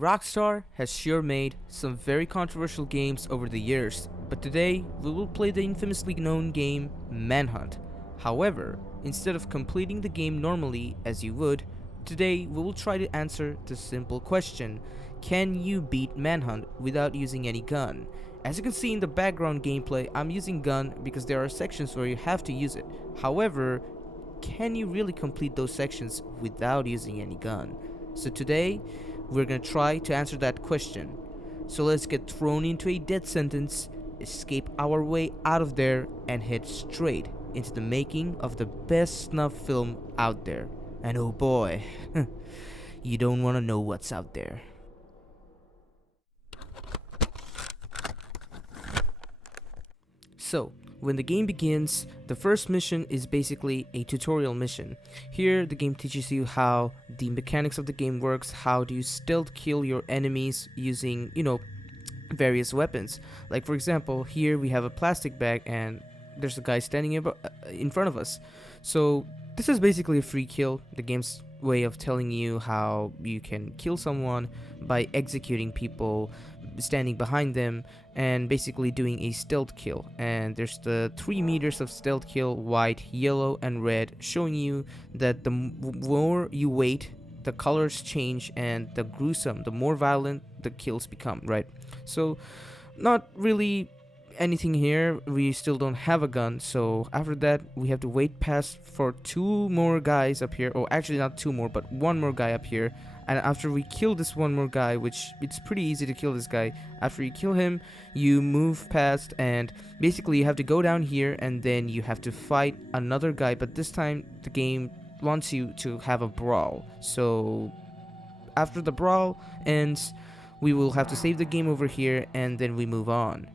Rockstar has sure made some very controversial games over the years, but today we will play the infamously known game Manhunt. However, instead of completing the game normally as you would, today we will try to answer the simple question: can you beat Manhunt without using any gun? As you can see in the background gameplay, I'm using gun because there are sections where you have to use it. However, can you really complete those sections without using any gun? So today, we're gonna try to answer that question. So let's get thrown into a death sentence, escape our way out of there, and head straight into the making of the best snuff film out there. And oh boy, you don't wanna know what's out there. So, when the game begins, the first mission is basically a tutorial mission. Here, the game teaches you how the mechanics of the game works, how do you stealth kill your enemies using, various weapons. Like for example, here we have a plastic bag and there's a guy standing in front of us. So, this is basically a free kill. The game's way of telling you how you can kill someone by executing people, standing behind them, and basically doing a stealth kill. And there's the 3 meters of stealth kill: white, yellow, and red, showing you that the more you wait, the colors change, and the more violent the kills become, right? So not really anything here. We still don't have a gun, so after that we have to wait past for 2 more guys up here, or actually not 2 more but 1 more guy up here. And after we kill this 1 more guy, which it's pretty easy to kill this guy, after you kill him you move past, and basically you have to go down here and then you have to fight another guy, but this time the game wants you to have a brawl. So after the brawl ends, we will have to save the game over here and then we move on.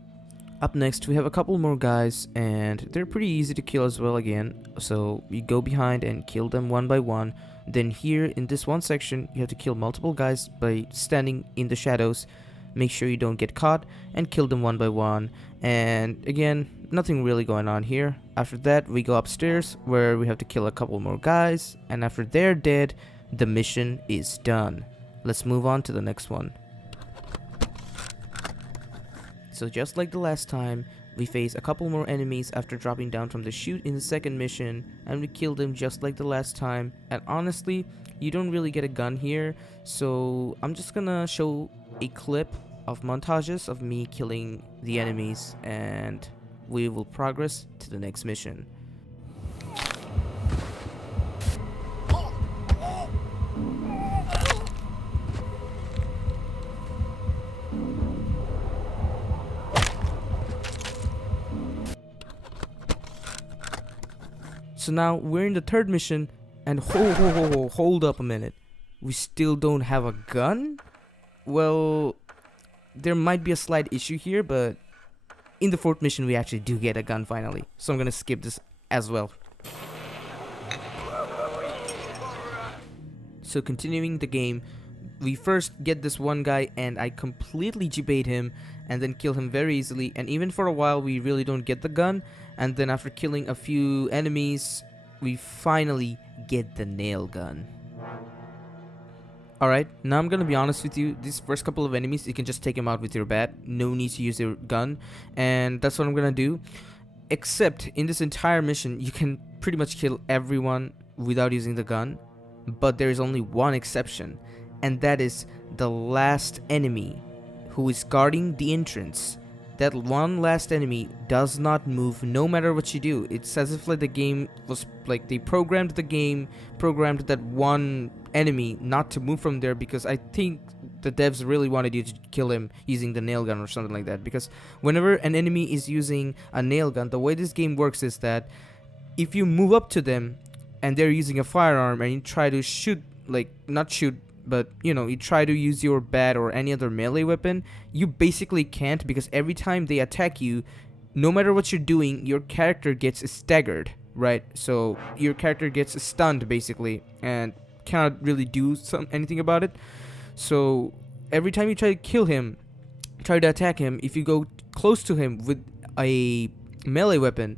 Up next, we have a couple more guys, and they're pretty easy to kill as well again. So you go behind and kill them one by one. Then here in this one section, you have to kill multiple guys by standing in the shadows. Make sure you don't get caught and kill them one by one. And again, nothing really going on here. After that, we go upstairs where we have to kill a couple more guys. And after they're dead, the mission is done. Let's move on to the next one. So just like the last time, we face a couple more enemies after dropping down from the chute in the second mission, and we kill them just like the last time. And honestly, you don't really get a gun here, so I'm just gonna show a clip of montages of me killing the enemies, and we will progress to the next mission. So now we're in the third mission, and hold up a minute. We still don't have a gun? Well, there might be a slight issue here, but in the fourth mission we actually do get a gun finally. So I'm gonna skip this as well. So continuing the game, we first get this one guy and I completely debate him and then kill him very easily, and even for a while we really don't get the gun, and then after killing a few enemies we finally get the nail gun. Alright, now I'm gonna be honest with you, these first couple of enemies you can just take them out with your bat, no need to use your gun, and that's what I'm gonna do. Except in this entire mission you can pretty much kill everyone without using the gun, but there is only one exception, and that is the last enemy who is guarding the entrance. That one last enemy does not move no matter what you do. It's as if like the game was like they programmed that one enemy not to move from there, because I think the devs really wanted you to kill him using the nail gun or something like that. Because whenever an enemy is using a nail gun, the way this game works is that if you move up to them and they're using a firearm and you try to shoot, like not shoot, but you try to use your bat or any other melee weapon, you basically can't, because every time they attack you, no matter what you're doing, your character gets staggered, right? So your character gets stunned basically and cannot really do anything about it. So every time you try to attack him, if you go close to him with a melee weapon,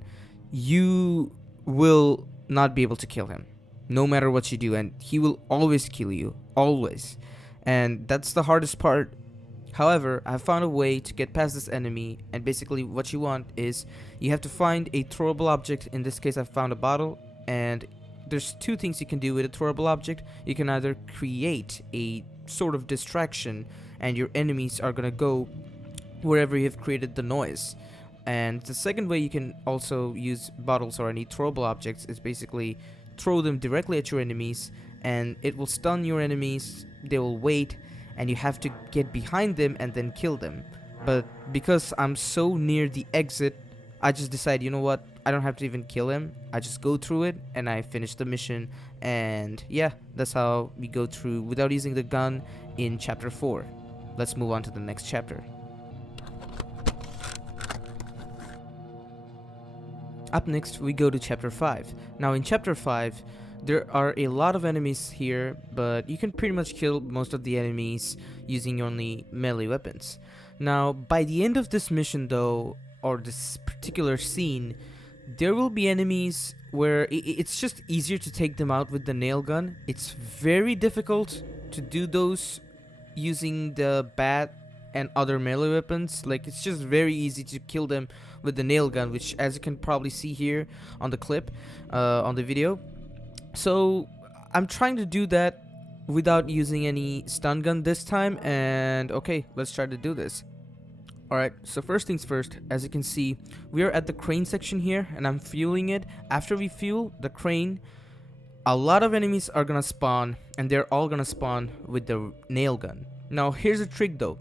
you will not be able to kill him no matter what you do, and he will always kill you, always. and that's the hardest part. However, I found a way to get past this enemy, and basically what you want is you have to find a throwable object. In this case, I found a bottle, and there's two things you can do with a throwable object. You can either create a sort of distraction, and your enemies are gonna go wherever you've created the noise. And the second way you can also use bottles or any throwable objects is basically throw them directly at your enemies, and it will stun your enemies. They will wait, and you have to get behind them and then kill them. But because I'm so near the exit, I just decide, you know what, I don't have to even kill him. I just go through it and I finish the mission. And yeah, that's how we go through without using the gun in chapter 4. Let's move on to the next chapter. Up next, we go to chapter 5. Now in chapter 5, there are a lot of enemies here, but you can pretty much kill most of the enemies using only melee weapons. Now, by the end of this mission though, or this particular scene, there will be enemies where it's just easier to take them out with the nail gun. It's very difficult to do those using the bat and other melee weapons. Like, it's just very easy to kill them with the nail gun, which as you can probably see here on the clip, on the video. So I'm trying to do that without using any stun gun this time, and okay, let's try to do this. Alright, so first things first, as you can see, we are at the crane section here, and I'm fueling it. After we fuel the crane, a lot of enemies are gonna spawn, and they're all gonna spawn with the nail gun. Now here's a trick though.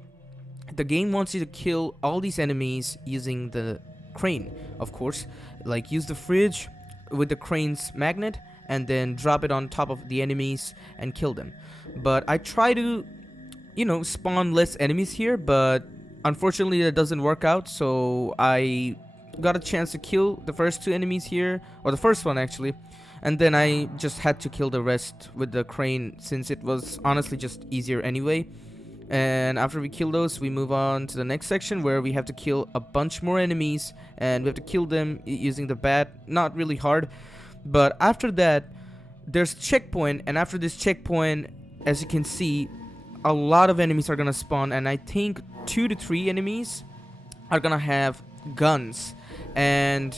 The game wants you to kill all these enemies using the crane, of course. Like, use the fridge with the crane's magnet and then drop it on top of the enemies and kill them. But I try to, spawn less enemies here, but unfortunately that doesn't work out. So I got a chance to kill the first two enemies here, or the first one actually, and then I just had to kill the rest with the crane since it was honestly just easier anyway. And after we kill those, we move on to the next section where we have to kill a bunch more enemies, and we have to kill them using the bat. Not really hard, but after that there's checkpoint, and after this checkpoint, as you can see, a lot of enemies are gonna spawn, and I think 2 to 3 enemies are gonna have guns, and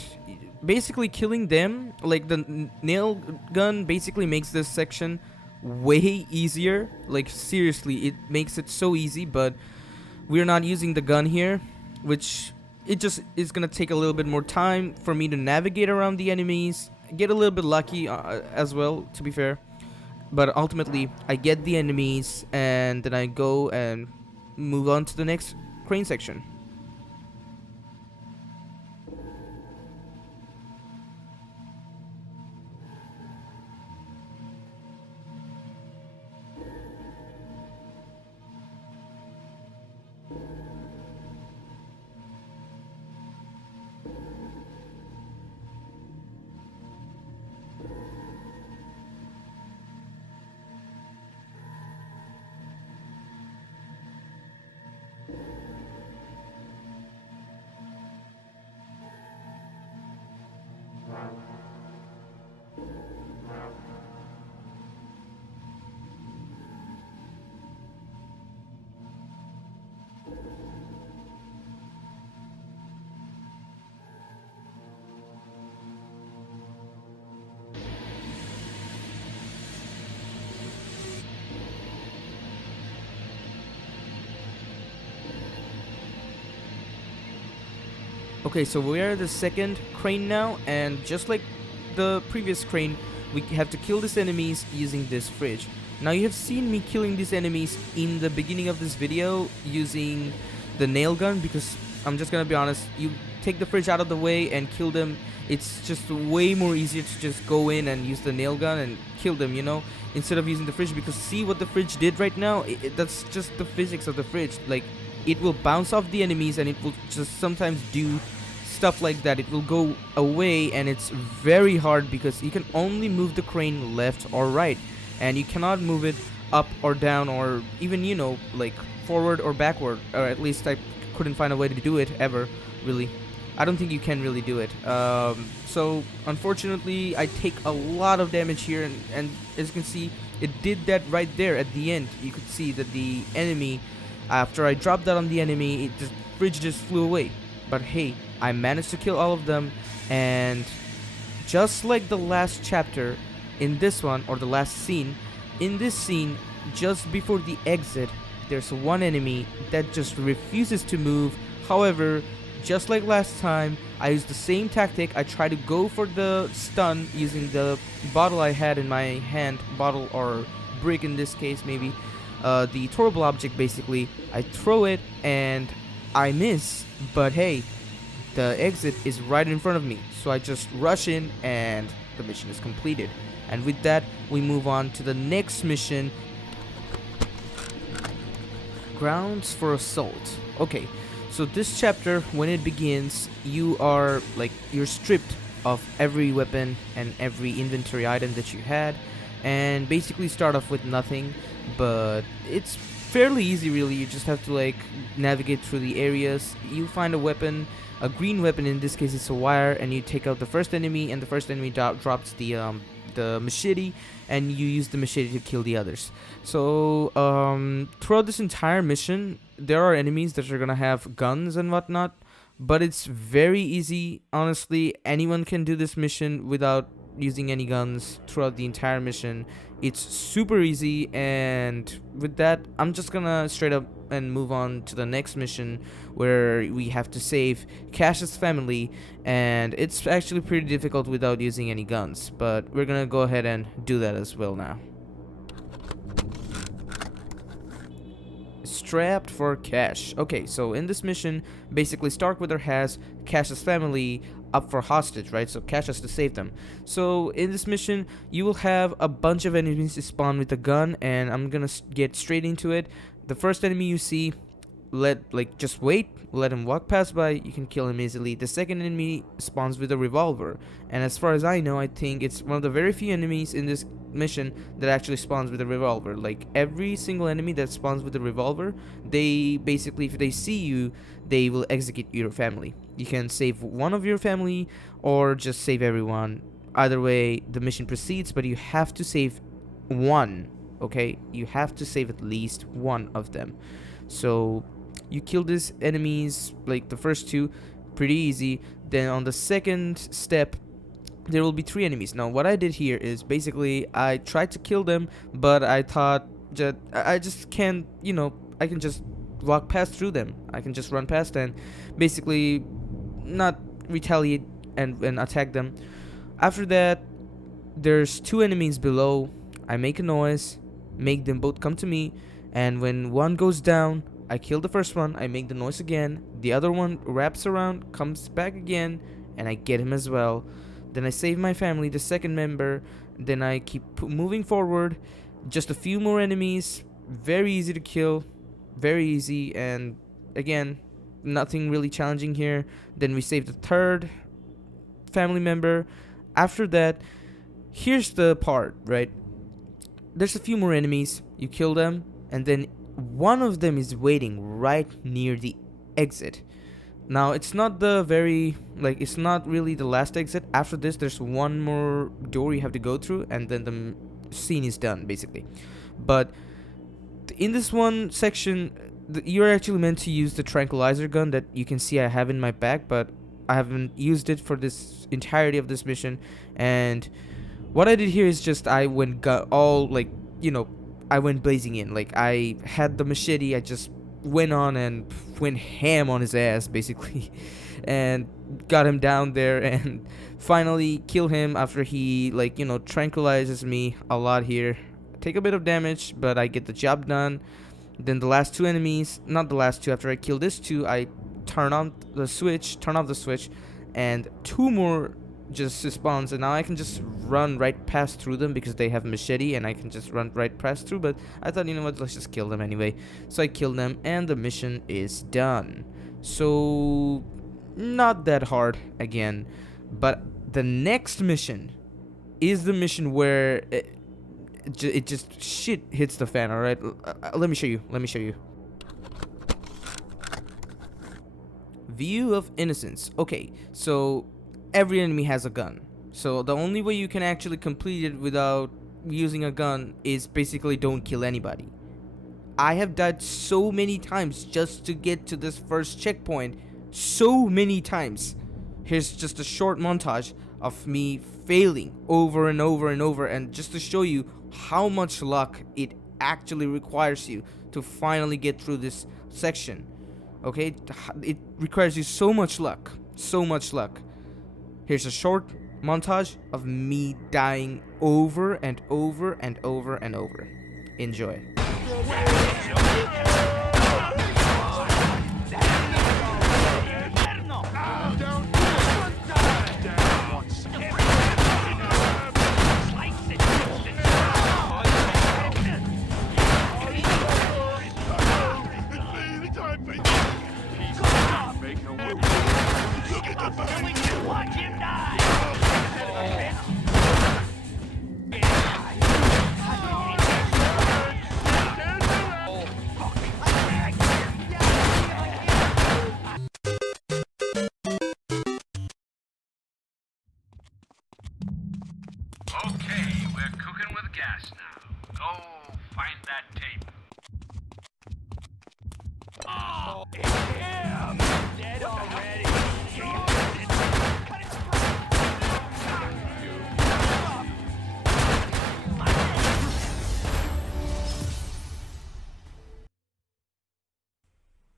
basically killing them, like the nail gun basically makes this section way easier. Like, seriously, it makes it so easy. But we're not using the gun here, which it just is gonna take a little bit more time for me to navigate around the enemies, get a little bit lucky as well, to be fair. But ultimately I get the enemies, and then I go and move on to the next crane section. Okay, so we are at the second crane now, and just like the previous crane, we have to kill these enemies using this fridge. Now, you have seen me killing these enemies in the beginning of this video using the nail gun, because I'm just gonna be honest, you take the fridge out of the way and kill them. It's just way more easier to just go in and use the nail gun and kill them, instead of using the fridge. Because see what the fridge did right now? That's just the physics of the fridge. Like, it will bounce off the enemies, and it will just sometimes do stuff like that. It will go away, and it's very hard because you can only move the crane left or right, and you cannot move it up or down, or even like forward or backward. Or at least I couldn't find a way to do it ever, really. I don't think you can really do it. So unfortunately, I take a lot of damage here, and as you can see, it did that right there at the end. You could see that the enemy, after I dropped that on the enemy, the bridge just flew away. But hey, I managed to kill all of them, and just like the last chapter, in this one, or the last scene, in this scene, just before the exit, there's one enemy that just refuses to move. However, just like last time, I used the same tactic. I try to go for the stun using the bottle I had in my hand, bottle or brick in this case maybe, the throwable object basically. I throw it and I miss, but hey, the exit is right in front of me, so I just rush in and the mission is completed. And with that, we move on to the next mission, Grounds for Assault. Okay, so this chapter, when it begins, you're stripped of every weapon and every inventory item that you had, and basically start off with nothing. But it's fairly easy, really. You just have to like navigate through the areas. You find a weapon, a green weapon. In this case, it's a wire, and you take out the first enemy, and the first enemy drops the machete, and you use the machete to kill the others. So throughout this entire mission, there are enemies that are gonna have guns and whatnot, but it's very easy. Honestly, anyone can do this mission without using any guns throughout the entire mission. It's super easy, and with that, I'm just gonna straight up and move on to the next mission, where we have to save Cash's family, and it's actually pretty difficult without using any guns, but we're gonna go ahead and do that as well now. Strapped for Cash. Okay, so in this mission, basically Starkweather has Cash's family up for hostage, right? So Cash has to save them. So in this mission, you will have a bunch of enemies spawn with a gun, and I'm gonna get straight into it. The first enemy you see, just wait, let him walk past by, you can kill him easily. The second enemy spawns with a revolver, and as far as I know, I think it's one of the very few enemies in this mission that actually spawns with a revolver. Like every single enemy that spawns with a revolver, they basically, if they see you, they will execute your family. You can save one of your family or just save everyone. Either way, the mission proceeds, but you have to save one. Okay, you have to save at least one of them. So you kill these enemies, like the first two, pretty easy. Then on the second step, there will be 3 enemies. Now what I did here is basically I tried to kill them, but I thought that I just can't, I can just walk past through them. I can just run past and basically not retaliate and attack them. After that, there's 2 enemies below. I make a noise, make them both come to me, and when one goes down, I kill the first one, I make the noise again, the other one wraps around, comes back again, and I get him as well. Then I save my family, the second member, then I keep moving forward, just a few more enemies, very easy to kill, very easy, and again, nothing really challenging here. Then we save the third family member. After that, here's the part, right? There's a few more enemies, you kill them, and then one of them is waiting right near the exit. Now it's not it's not really the last exit. After this, there's one more door you have to go through, and then the scene is done basically. But in this one section, you're actually meant to use the tranquilizer gun that you can see I have in my bag, but I haven't used it for this entirety of this mission. And what I did here is just I went I went blazing in. Like I had the machete, I just went on and went ham on his ass basically, and got him down there and finally kill him after he tranquilizes me a lot here. Take a bit of damage, but I get the job done. Then the last 2 enemies, not the last 2, after I kill this 2, I turn off the switch, and 2 more just spawns, and now I can just run right past through them because they have machete, and I can just run right past through. But I thought, you know what, let's just kill them anyway. So I kill them, and the mission is done. So not that hard again, but the next mission is the mission where it just shit hits the fan. All right, let me show you. View of innocence. Okay, so every enemy has a gun. So the only way you can actually complete it without using a gun is basically don't kill anybody. I have died so many times just to get to this first checkpoint. So many times. Here's just a short montage of me failing over and over and over, and just to show you how much luck it actually requires you to finally get through this section. Okay, it requires you so much luck, so much luck. Here's a short montage of me dying over and over and over and over. Enjoy. Okay, we're cooking with gas now. Go find that tape. Oh, yeah, I'm dead already.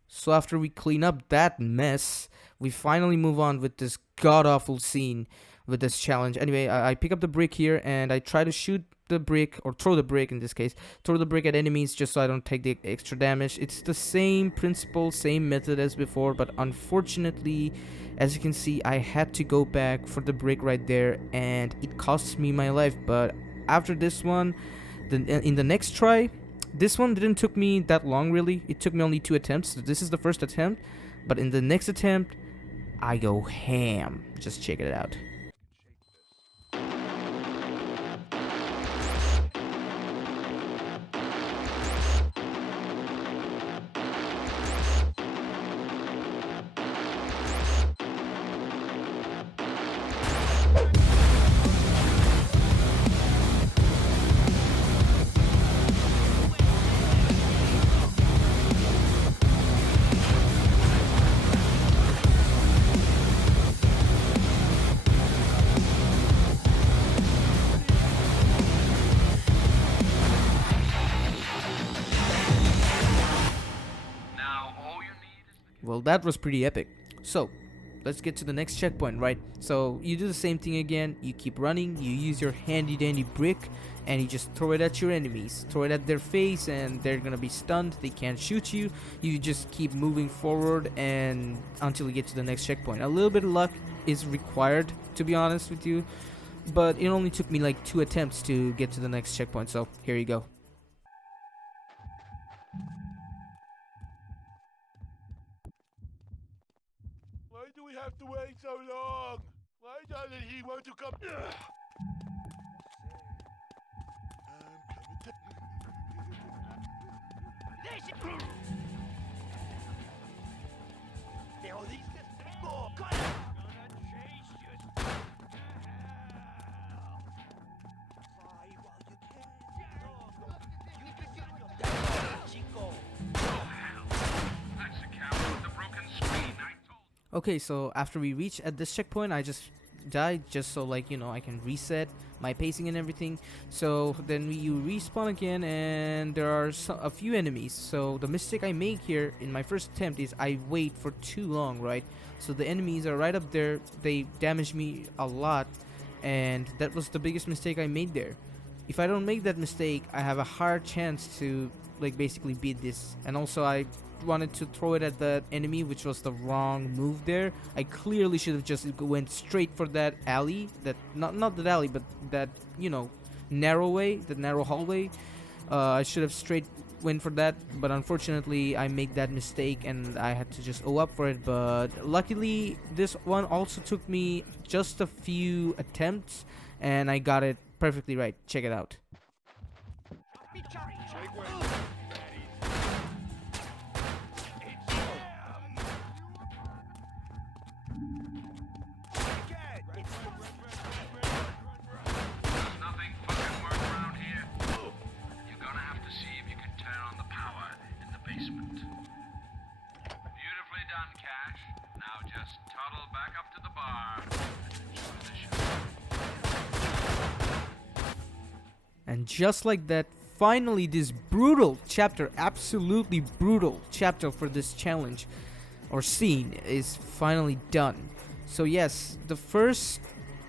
So after we clean up that mess, we finally move on with this god-awful scene with this challenge. Anyway, I pick up the brick here and I try to shoot the brick, or throw the brick in this case, throw the brick at enemies just so I don't take the extra damage. It's the same principle, same method as before, but unfortunately, as you can see, I had to go back for the brick right there and it costs me my life. But after this one, in the next try, this one didn't took me that long really. It took me only 2 attempts. So this is the first attempt, but in the next attempt, I go ham. Just check it out. Well, that was pretty epic. So, let's get to the next checkpoint, right? So, you do the same thing again. You keep running, you use your handy dandy brick, and you just throw it at your enemies. Throw it at their face, and they're gonna be stunned. They can't shoot you. You just keep moving forward and until you get to the next checkpoint. A little bit of luck is required, to be honest with you, but it only took me like 2 attempts to get to the next checkpoint. So, here you go. Why do we have to wait so long? Why doesn't he want to come? Okay, so after we reach at this checkpoint, I just died just so, like, you know, I can reset my pacing and everything. So then you respawn again and there are a few enemies. So the mistake I make here in my first attempt is I wait for too long, right? So the enemies are right up there, they damage me a lot, and that was the biggest mistake I made there. If I don't make that mistake, I have a higher chance to, like, basically beat this. And also I wanted to throw it at the enemy, which was the wrong move there. I clearly should have just went straight for that alley, that not that alley, but that, you know, narrow way, the narrow hallway. I should have straight went for that, but unfortunately I made that mistake and I had to just up for it. But luckily this one also took me just a few attempts and I got it perfectly right. Check it out. And just like that, finally this brutal chapter, absolutely brutal chapter for this challenge or scene is finally done. So yes, the first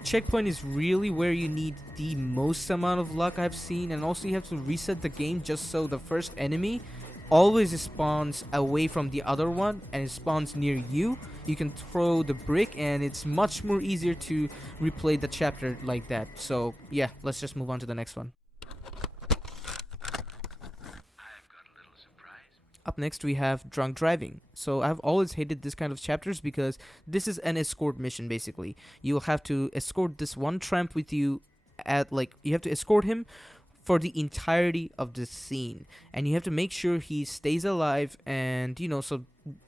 checkpoint is really where you need the most amount of luck I've seen, and also you have to reset the game just so the first enemy always spawns away from the other one and it spawns near you. You can throw the brick and it's much more easier to replay the chapter like that. So yeah, let's just move on to the next one. Up next we have drunk driving. So I've always hated this kind of chapters because this is an escort mission basically. You'll have to escort this one tramp with you at you have to escort him for the entirety of the scene, and you have to make sure he stays alive. And so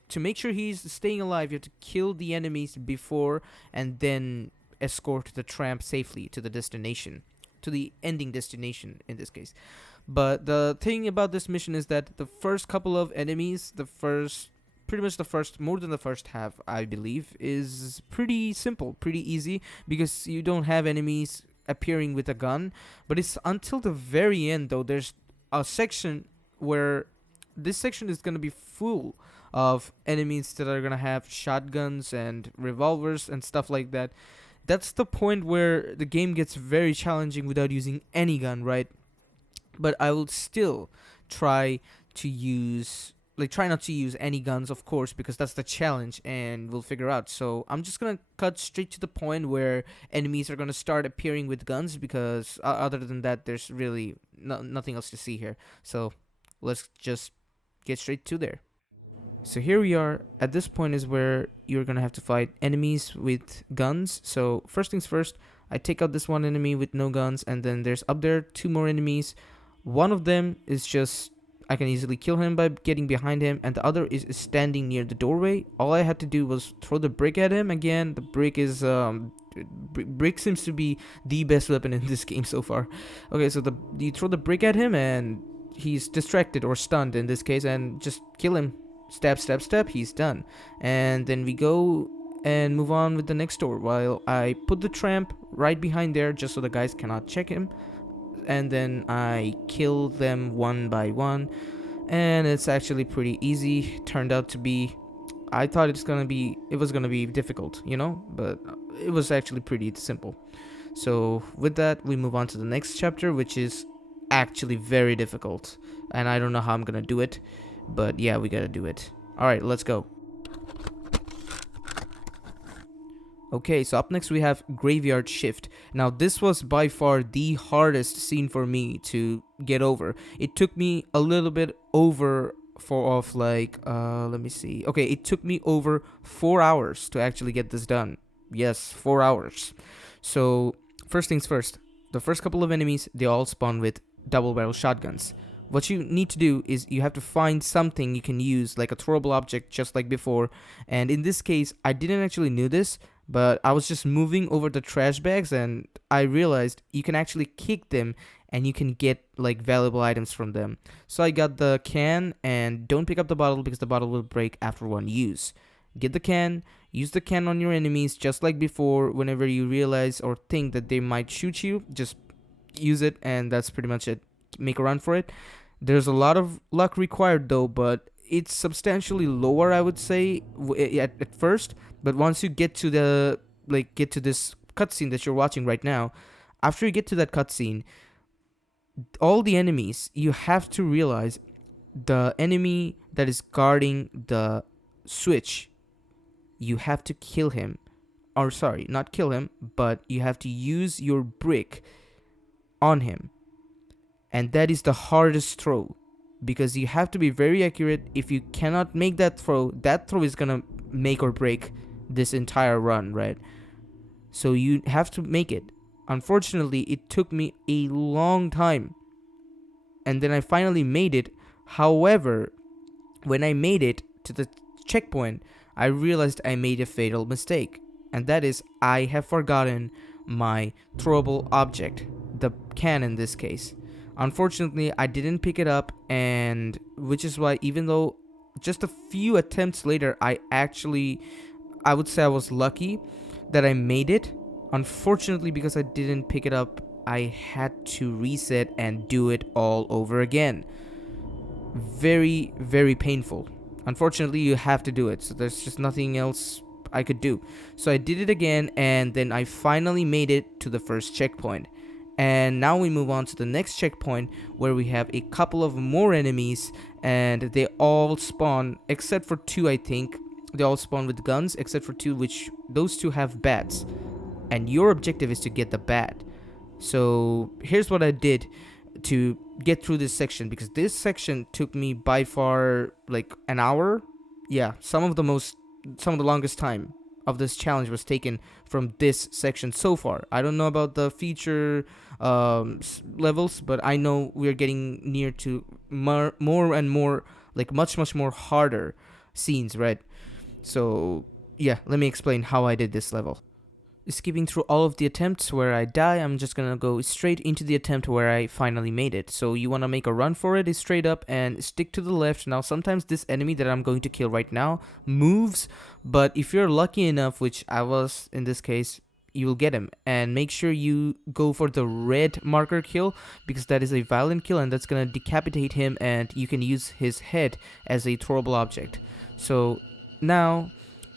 to make sure he's staying alive, you have to kill the enemies before and then escort the tramp safely to the destination, to the ending destination in this case. But the thing about this mission is that the first couple of enemies, pretty much the first, more than the first half, I believe, is pretty simple, pretty easy, because you don't have enemies appearing with a gun. But it's until the very end, though, there's a section where this section is going to be full of enemies that are going to have shotguns and revolvers and stuff like that. That's the point where the game gets very challenging without using any gun, right? But I will still try to try not to use any guns, of course, because that's the challenge and we'll figure out. So I'm just gonna cut straight to the point where enemies are gonna start appearing with guns, because other than that, there's really nothing else to see here. So let's just get straight to there. So here we are. At this point is where you're gonna have to fight enemies with guns. So first things first, I take out this one enemy with no guns, and then there's up there 2 more enemies. One of them is just, I can easily kill him by getting behind him, and the other is standing near the doorway. All I had to do was throw the brick at him. Again, the brick is brick seems to be the best weapon in this game so far. Okay, so you throw the brick at him and he's distracted or stunned in this case, and just kill him. Stab, stab, stab, he's done. And then we go and move on with the next door, while I put the tramp right behind there just so the guys cannot check him. And then I kill them one by one, and it's actually pretty easy. Turned out to be, I thought it was gonna be difficult, but it was actually pretty simple. So with that, we move on to the next chapter, which is actually very difficult, and I don't know how I'm gonna do it, but yeah, we gotta do it. All right, let's go. Okay, so up next we have Graveyard Shift. Now this was by far the hardest scene for me to get over. It took me a little bit over let me see. Okay, it took me over 4 hours to actually get this done. Yes, 4 hours. So first things first, the first couple of enemies, they all spawn with double barrel shotguns. What you need to do is you have to find something you can use, like a throwable object, just like before. And in this case, I didn't actually know this, but I was just moving over the trash bags and I realized you can actually kick them and you can get valuable items from them. So I got the can, and don't pick up the bottle because the bottle will break after one use. Get the can, use the can on your enemies just like before. Whenever you realize or think that they might shoot you, just use it, and that's pretty much it. Make a run for it. There's a lot of luck required though, but it's substantially lower, I would say, at first. But once you get to this cutscene that you're watching right now, after you get to that cutscene, all the enemies, you have to realize the enemy that is guarding the switch, you have to kill him. Or sorry, not kill him, but you have to use your brick on him. And that is the hardest throw, because you have to be very accurate. If you cannot make that throw is gonna make or break this entire run, right? So you have to make it. Unfortunately, it took me a long time, and then I finally made it. However, when I made it to the checkpoint, I realized I made a fatal mistake, and that is I have forgotten my throwable object, the can in this case. Unfortunately, I didn't pick it up, and which is why, even though just a few attempts later, I would say I was lucky that I made it. Unfortunately, because I didn't pick it up I had to reset and do it all over again. Very, very painful. Unfortunately, you have to do it, so there's just nothing else I could do. So I did it again, and then I finally made it to the first checkpoint. And now we move on to the next checkpoint, where we have a couple of more enemies, and they all spawn, except for two, I think. They all spawn with guns, except for two, which those two have bats. And your objective is to get the bat. So here's what I did to get through this section, because this section took me by far like an hour. Yeah, some of the longest time of this challenge was taken from this section so far. I don't know about the feature levels, but I know we're getting near to more and more, like much more harder scenes, right? So yeah, let me explain how I did this level. Skipping through all of the attempts where I die, I'm just gonna go straight into the attempt where I finally made it. So you wanna make a run for it, is straight up and stick to the left. Now sometimes this enemy that I'm going to kill right now moves, but if you're lucky enough, which I was in this case, you will get him. And make sure you go for the red marker kill, because that is a violent kill and that's gonna decapitate him, and you can use his head as a throwable object. So now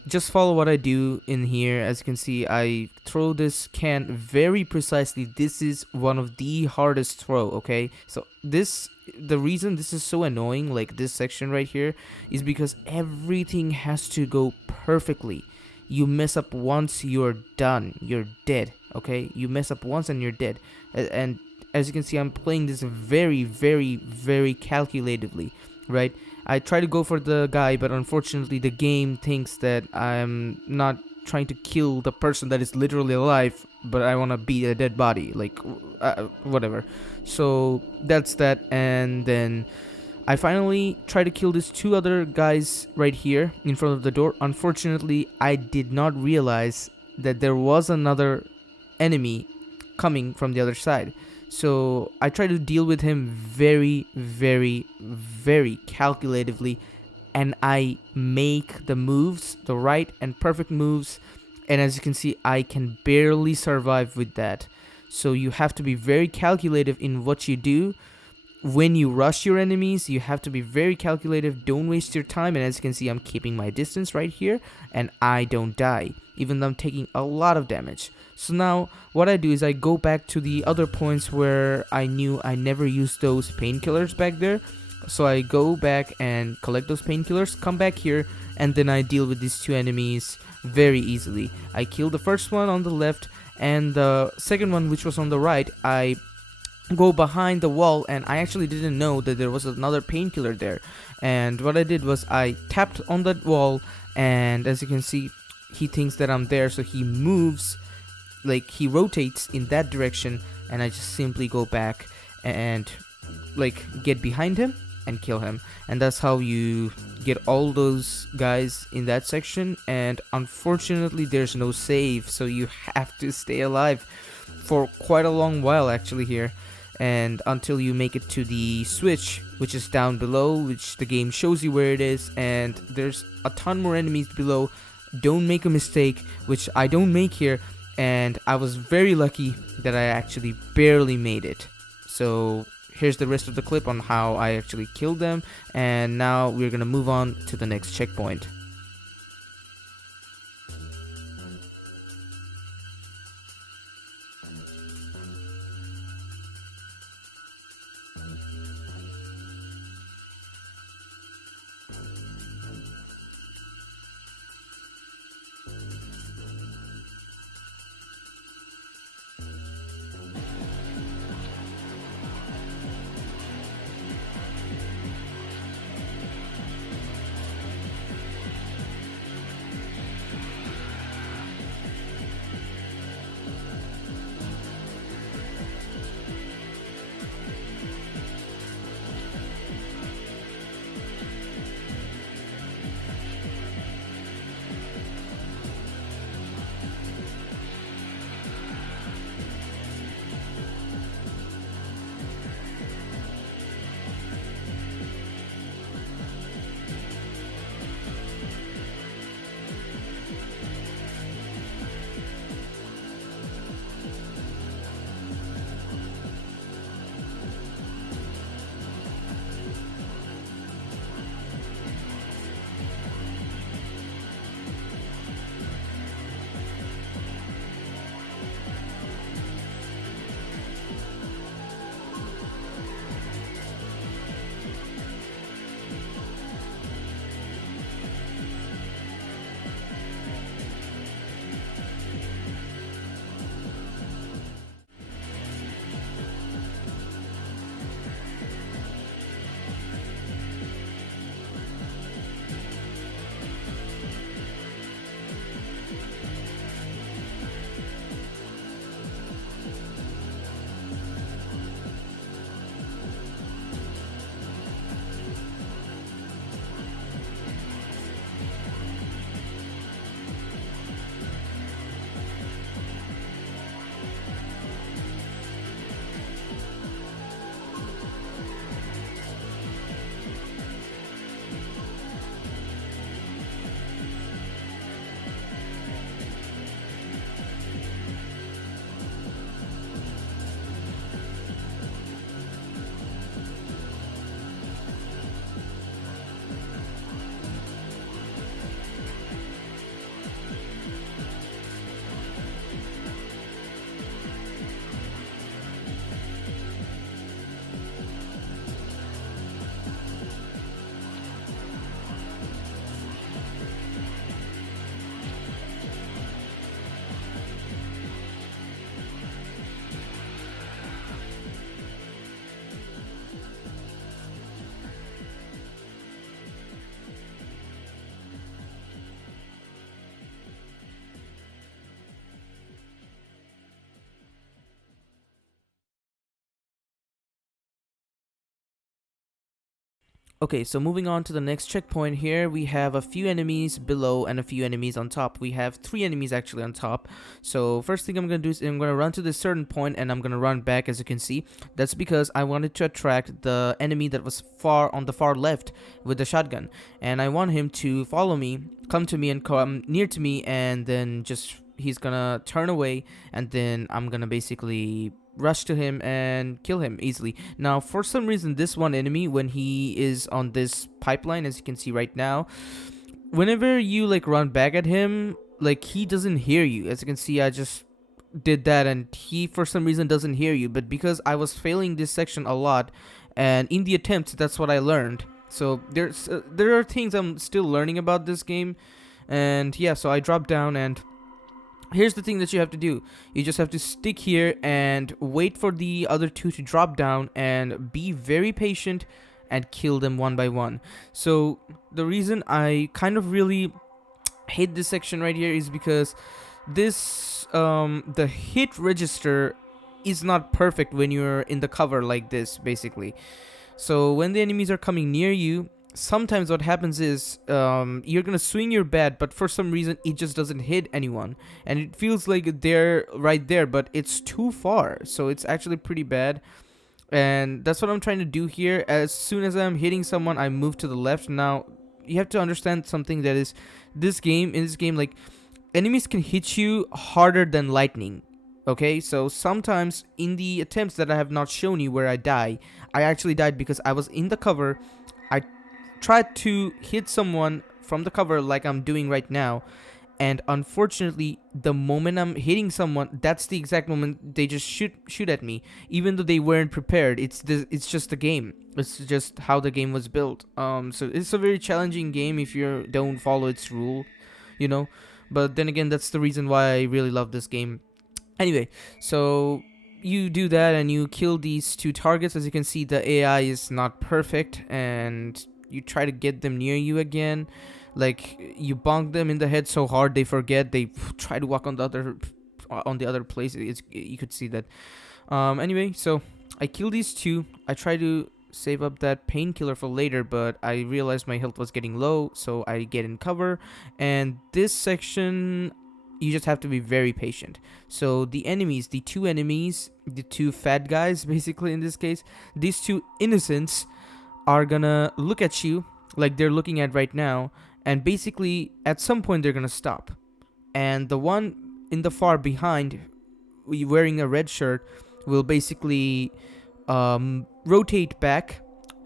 just follow what I do in here. As you can see, I throw this can very precisely. This is one of the hardest throw, okay? So the reason this is so annoying, like this section right here, is because everything has to go perfectly. You mess up once, you're done. You're dead, okay? You mess up once and you're dead. And as you can see, I'm playing this very, very, very calculatively, right? I try to go for the guy, but unfortunately the game thinks that I'm not trying to kill the person that is literally alive, but I want to beat a dead body, like whatever. So that's that. And then I finally try to kill these two other guys right here in front of the door. Unfortunately, I did not realize that there was another enemy coming from the other side. So I try to deal with him very, very, very calculatively, and I make the moves, the right and perfect moves, and as you can see, I can barely survive with that. So you have to be very calculative in what you do. When you rush your enemies, you have to be very calculative. Don't waste your time. And as you can see, I'm keeping my distance right here, and I don't die, even though I'm taking a lot of damage. So now what I do is I go back to the other points where I knew I never used those painkillers back there. So I go back and collect those painkillers, come back here, and then I deal with these two enemies very easily. I kill the first one on the left, and the second one, which was on the right, I go behind the wall, and I actually didn't know that there was another painkiller there. And what I did was I tapped on that wall, and as you can see, he thinks that I'm there, so he moves, like he rotates in that direction, and I just simply go back and like get behind him and kill him. And that's how you get all those guys in that section. And unfortunately there's no save, so you have to stay alive for quite a long while actually here, and until you make it to the switch, which is down below, which the game shows you where it is. And there's a ton more enemies below. Don't make a mistake, which I don't make here, and I was very lucky that I actually barely made it. So here's the rest of the clip on how I actually killed them, and now we're gonna move on to the next checkpoint. Okay, so moving on to the next checkpoint here, we have a few enemies below and a few enemies on top. We have 3 enemies actually on top. So first thing I'm going to do is I'm going to run to this certain point and I'm going to run back, as you can see. That's because I wanted to attract the enemy that was far on the far left with the shotgun. And I want him to follow me, come to me and come near to me, and then just he's going to turn away, and then I'm going to basically rush to him and kill him easily. Now, for some reason, this one enemy, when he is on this pipeline, as you can see right now, whenever you like run back at him, like he doesn't hear you. As you can see, I just did that and he for some reason doesn't hear you. But because I was failing this section a lot, and in the attempts, that's what I learned. So there are things I'm still learning about this game. And yeah, so I dropped down, and here's the thing that you have to do. You just have to stick here and wait for the other 2 to drop down and be very patient and kill them one by one. So the reason I kind of really hate this section right here is because this the hit register is not perfect when you're in the cover like this, basically. So when the enemies are coming near you, sometimes what happens is you're gonna swing your bat, but for some reason it just doesn't hit anyone, and it feels like they're right there, but it's too far. So it's actually pretty bad, and that's what I'm trying to do here. As soon as I'm hitting someone, I move to the left. Now you have to understand something, that is, in this game, like, enemies can hit you harder than lightning. Okay, so sometimes in the attempts that I have not shown you where I die, I actually died because I was in the cover. I tried to hit someone from the cover like I'm doing right now, and unfortunately the moment I'm hitting someone, that's the exact moment they just shoot at me, even though they weren't prepared. It's just the game. It's just how the game was built. So it's a very challenging game if you don't follow its rule, you know. But then again, that's the reason why I really love this game. Anyway, so you do that and you kill these 2 targets. As you can see, the AI is not perfect, and you try to get them near you again. Like, you bonk them in the head so hard they forget. They try to walk on the other place. You could see that. Anyway, so I kill these 2. I try to save up that painkiller for later, but I realized my health was getting low, so I get in cover. And this section, you just have to be very patient. So the 2 enemies, the 2 fat guys, basically in this case, these 2 innocents are gonna look at you like they're looking at right now, and basically at some point they're gonna stop. And the one in the far behind, wearing a red shirt, will basically rotate back,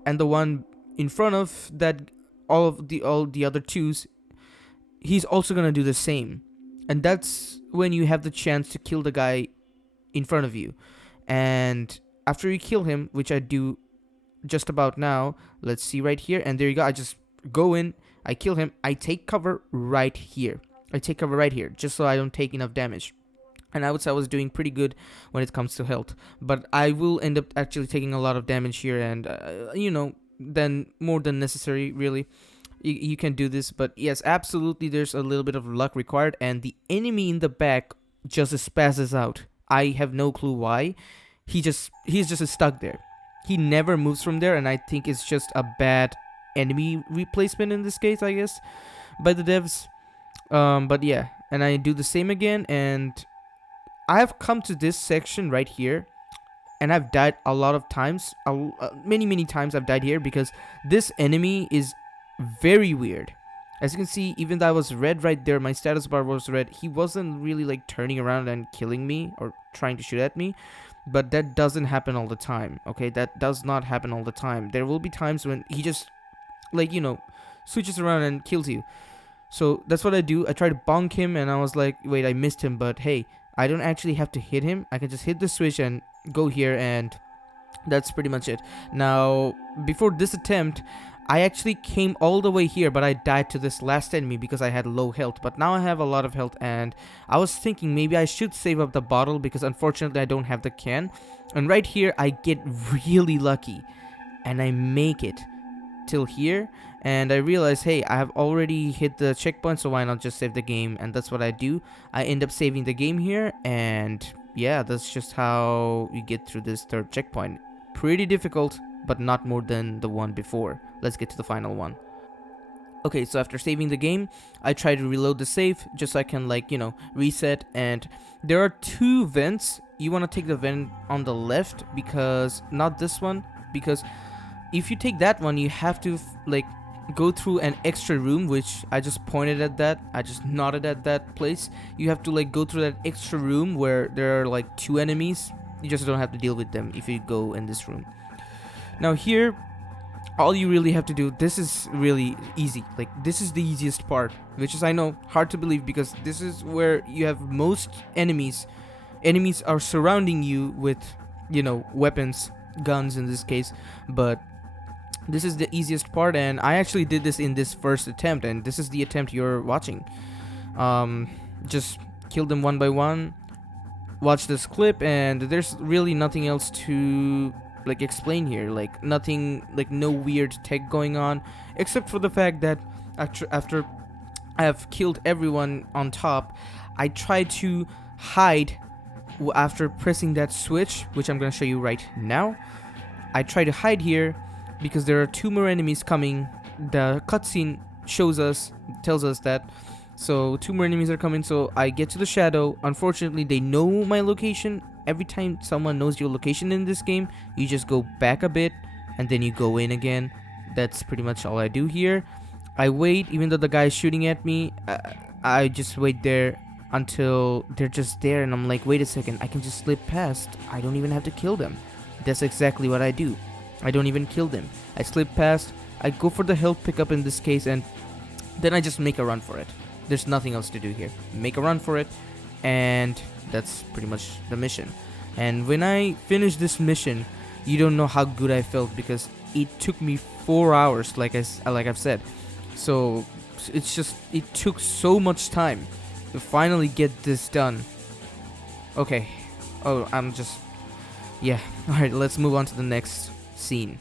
and the one in front of that, all the other 2s, he's also gonna do the same. And that's when you have the chance to kill the guy in front of you. And after you kill him, which I do just about now, let's see right here, and there you go. I just go in, I kill him, I take cover right here. Just so I don't take enough damage. And I would say I was doing pretty good when it comes to health, but I will end up actually taking a lot of damage here, and then more than necessary, really. You can do this, but yes, absolutely, there's a little bit of luck required, and the enemy in the back just spazzes out. I have no clue why. He's just stuck there. He never moves from there, and I think it's just a bad enemy replacement in this case, I guess, by the devs. But yeah, and I do the same again, and I have come to this section right here, and I've died a lot of times. Many times I've died here because this enemy is very weird. As you can see, even though I was red right there, my status bar was red, he wasn't really like turning around and killing me or trying to shoot at me. But that doesn't happen all the time, okay? That does not happen all the time. There will be times when he just, like, switches around and kills you. So that's what I do. I try to bonk him, and I was like, wait, I missed him, but hey, I don't actually have to hit him. I can just hit the switch and go here, and that's pretty much it. Now, before this attempt, I actually came all the way here, but I died to this last enemy because I had low health. But now I have a lot of health, and I was thinking maybe I should save up the bottle because unfortunately I don't have the can. And right here, I get really lucky, and I make it till here. And I realize, hey, I have already hit the checkpoint, so why not just save the game? And that's what I do. I end up saving the game here, and yeah, that's just how you get through this third checkpoint. Pretty difficult, but not more than the one before. Let's get to the final one. Okay, so after saving the game, I try to reload the save just so I can, like, reset. And there are two vents. You want to take the vent on the left, because not this one, because if you take that one, you have to like go through an extra room, which I just pointed at that. I just nodded at that place. You have to like go through that extra room where there are like two enemies. You just don't have to deal with them if you go in this room. Now here, all you really have to do, this is really easy. Like, this is the easiest part, which is, I know, hard to believe, because this is where you have most enemies. Enemies are surrounding you with, weapons, guns in this case, but this is the easiest part, and I actually did this in this first attempt, and this is the attempt you're watching. Just kill them one by one, watch this clip, and there's really nothing else to like explain here. Like, nothing, like no weird tech going on, except for the fact that after I have killed everyone on top, I try to hide after pressing that switch, which I'm gonna show you right now. I try to hide here because there are two more enemies coming. The cutscene tells us that. So two more enemies are coming, so I get to the shadow. Unfortunately, they know my location. Every time someone knows your location in this game, you just go back a bit and then you go in again. That's pretty much all I do here. I wait, even though the guy is shooting at me, I just wait there until they're just there, and I'm like, wait a second, I can just slip past. I don't even have to kill them. That's exactly what I do. I don't even kill them. I slip past, I go for the health pickup in this case, and then I just make a run for it. There's nothing else to do here. Make a run for it, and that's pretty much the mission. And when I finished this mission, you don't know how good I felt, because it took me 4 hours, like I've said. So it took so much time to finally get this done. Okay. Oh, yeah. Alright, let's move on to the next scene.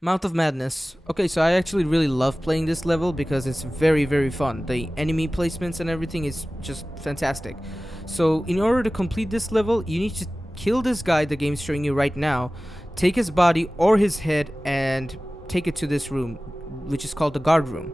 Mouth of Madness. Okay, so I actually really love playing this level because it's very, very fun. The enemy placements and everything is just fantastic. So in order to complete this level, you need to kill this guy the game's showing you right now, take his body or his head, and take it to this room, which is called the guard room.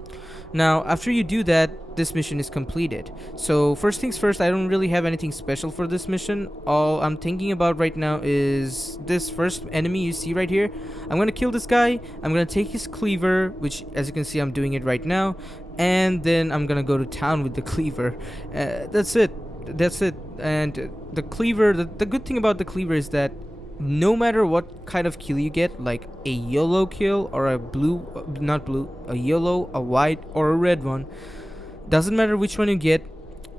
Now, after you do that, this mission is completed. So first things first, I don't really have anything special for this mission. All I'm thinking about right now is this first enemy you see right here. I'm gonna kill this guy. I'm gonna take his cleaver, which, as you can see, I'm doing it right now, and then I'm gonna go to town with the cleaver. That's it. And the cleaver, the good thing about the cleaver is that no matter what kind of kill you get, like a yellow kill or a a yellow, a white, or a red one, doesn't matter which one you get,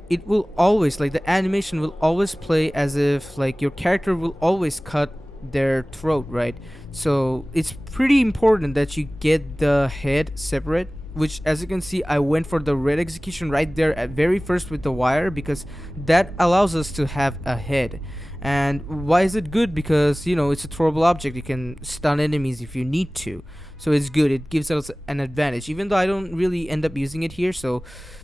it will always, like, the animation will always play as if like your character will always cut their throat, right? So it's pretty important that you get the head separate, which, as you can see, I went for the red execution right there at very first with the wire, because that allows us to have a head. And why is it good? Because, it's a throwable object. You can stun enemies if you need to. So it's good. It gives us an advantage. Even though I don't really end up using it here. So,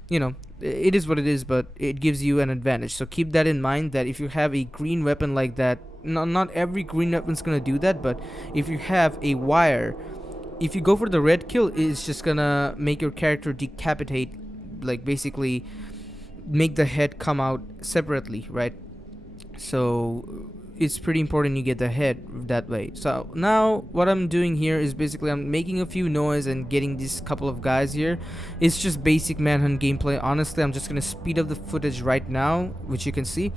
it is what it is. But it gives you an advantage. So keep that in mind, that if you have a green weapon like that, not every green weapon's going to do that. But if you have a wire, if you go for the red kill, it's just going to make your character decapitate. Like, basically make the head come out separately, right? So it's pretty important you get the head that way. So now what I'm doing here is basically I'm making a few noise and getting these couple of guys here. It's just basic Manhunt gameplay. Honestly, I'm just gonna speed up the footage right now, which you can see,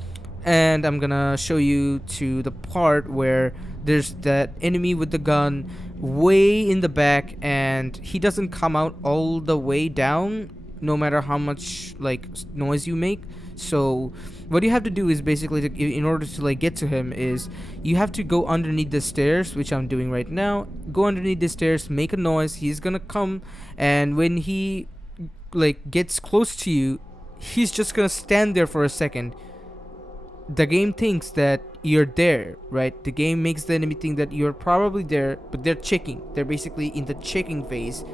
and I'm gonna show you to the part where there's that enemy with the gun way in the back, and he doesn't come out all the way down no matter how much like noise you make. So what you have to do is basically, in order to like get to him, is you have to go underneath the stairs, which I'm doing right now. Go underneath the stairs, make a noise. He's gonna come, and when he like gets close to you, he's just gonna stand there for a second. The game thinks that you're there, right? The game makes the enemy think that you're probably there, but they're checking. They're basically in the checking phase.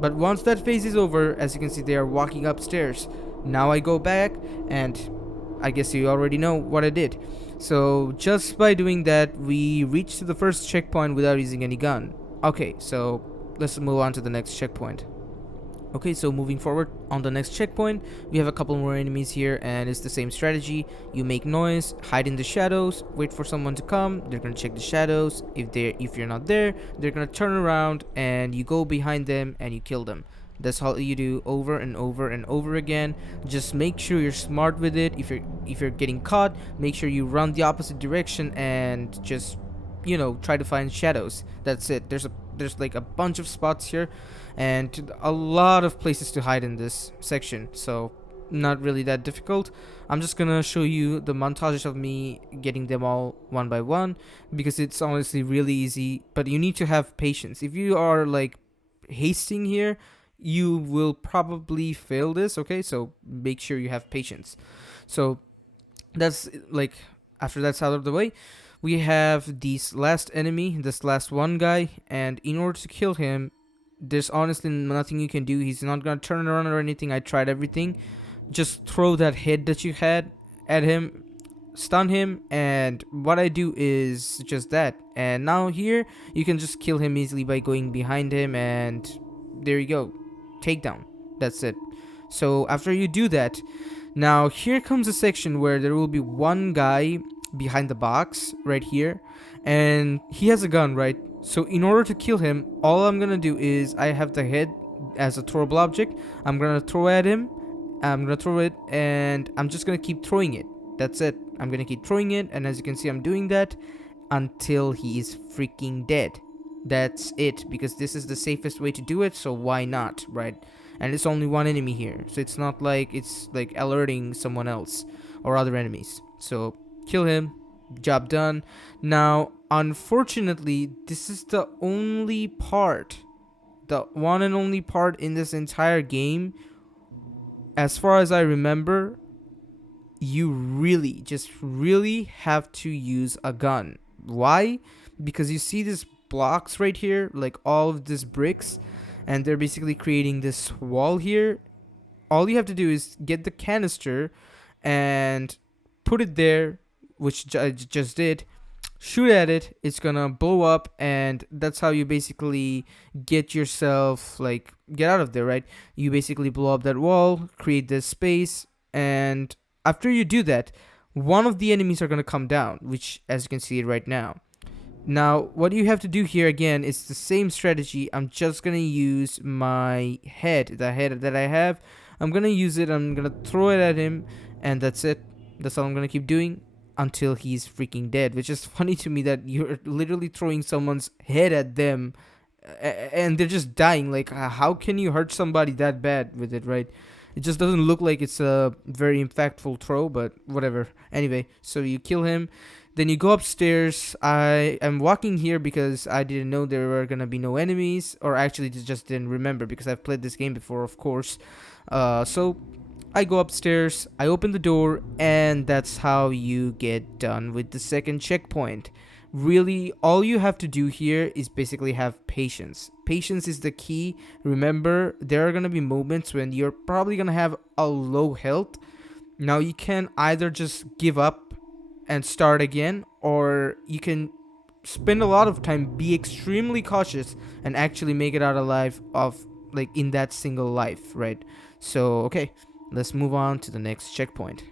But once that phase is over, as you can see, they are walking upstairs. Now I go back, and I guess you already know what I did. So just by doing that, we reach to the first checkpoint without using any gun. Okay, so let's move on to the next checkpoint. Okay, so moving forward on the next checkpoint, we have a couple more enemies here, and it's the same strategy. You make noise, hide in the shadows, wait for someone to come. They're gonna check the shadows. If you're not there, they're gonna turn around, and you go behind them and you kill them. That's all you do over and over and over again. Just make sure you're smart with it. If you're getting caught, make sure you run the opposite direction and just try to find shadows. That's it. There's like a bunch of spots here and a lot of places to hide in this section, so not really that difficult. I'm just gonna show you the montage of me getting them all one by one because it's honestly really easy, but you need to have patience. If you are like hasting here, you will probably fail this. Okay, so make sure you have patience. So that's like, after that's out of the way, we have this last enemy, this last one guy, and in order to kill him, there's honestly nothing you can do. He's not gonna turn around or anything. I tried everything. Just throw that head that you had at him, stun him, and what I do is just that. And now here you can just kill him easily by going behind him, and there you go, takedown. That's it. So after you do that, now here comes a section where there will be one guy behind the box right here, and he has a gun, right? So in order to kill him, all I'm gonna do is, I have the head as a throwable object. I'm gonna throw at him. I'm gonna throw it, and I'm just gonna keep throwing it. That's it. I'm gonna keep throwing it, and as you can see, I'm doing that until he is freaking dead. That's it, because this is the safest way to do it, so why not, right? And it's only one enemy here, so it's not like it's like alerting someone else or other enemies. So kill him, job done. Now unfortunately, this is the only part, the one and only part in this entire game, as far as I remember, you really, just really have to use a gun. Why? Because you see these blocks right here, like all of these bricks, and they're basically creating this wall here. All you have to do is get the canister and put it there, which I just did. Shoot at it, it's gonna blow up, and that's how you basically get yourself, like, get out of there, right? You basically blow up that wall, create this space, and after you do that, one of the enemies are gonna come down, which, as you can see right now. Now, what you have to do here again is the same strategy. I'm just gonna use my head, the head that I have. I'm gonna use it, I'm gonna throw it at him, and that's it. That's all I'm gonna keep doing until he's freaking dead, which is funny to me that you're literally throwing someone's head at them and they're just dying. Like, how can you hurt somebody that bad with it, right? It just doesn't look like it's a very impactful throw, but whatever. Anyway, so you kill him, then you go upstairs. I am walking here because I didn't know there were gonna be no enemies, or actually just didn't remember because I've played this game before, of course. So I go upstairs, I open the door, and that's how you get done with the second checkpoint. Really, all you have to do here is basically have patience. Patience is the key. Remember, there are gonna be moments when you're probably gonna have a low health. Now, you can either just give up and start again, or you can spend a lot of time, be extremely cautious, and actually make it out alive of, like, in that single life, right? So, okay. Let's move on to the next checkpoint.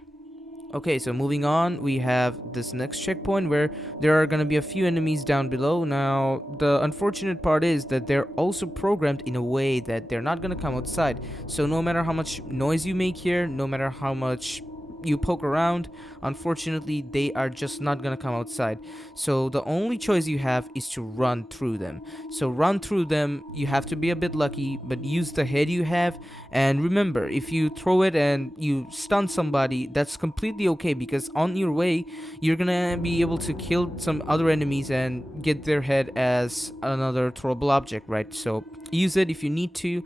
Okay, so moving on, we have this next checkpoint where there are going to be a few enemies down below. Now, the unfortunate part is that they're also programmed in a way that they're not going to come outside. So no matter how much noise you make here, no matter how much you poke around, unfortunately they are just not gonna come outside. So the only choice you have is to run through them. So run through them, you have to be a bit lucky, but use the head you have. And remember, if you throw it and you stun somebody, that's completely okay, because on your way you're gonna be able to kill some other enemies and get their head as another throwable object, right? So use it if you need to.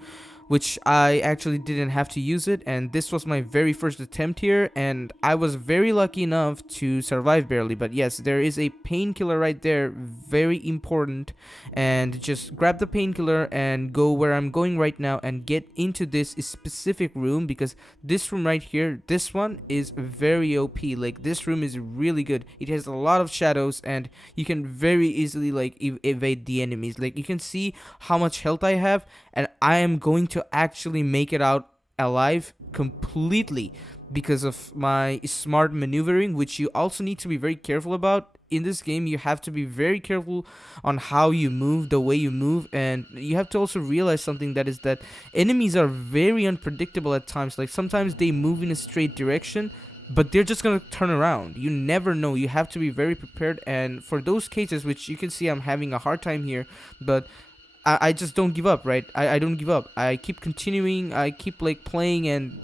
which I actually didn't have to use it, and this was my very first attempt here, and I was very lucky enough to survive barely. But yes, there is a painkiller right there, very important, and just grab the painkiller and go where I'm going right now and get into this specific room, because this room right here, this one is very OP. Like, this room is really good. It has a lot of shadows, and you can very easily like evade the enemies. Like, you can see how much health I have, and I am going to actually make it out alive completely because of my smart maneuvering, which you also need to be very careful about. In this game, you have to be very careful on how you move, the way you move, and you have to also realize something, that is that enemies are very unpredictable at times. Like, sometimes they move in a straight direction, but they're just gonna turn around. You never know. You have to be very prepared, and for those cases, which you can see I'm having a hard time here, but I just don't give up, right? I don't give up. I keep continuing. I keep like playing, and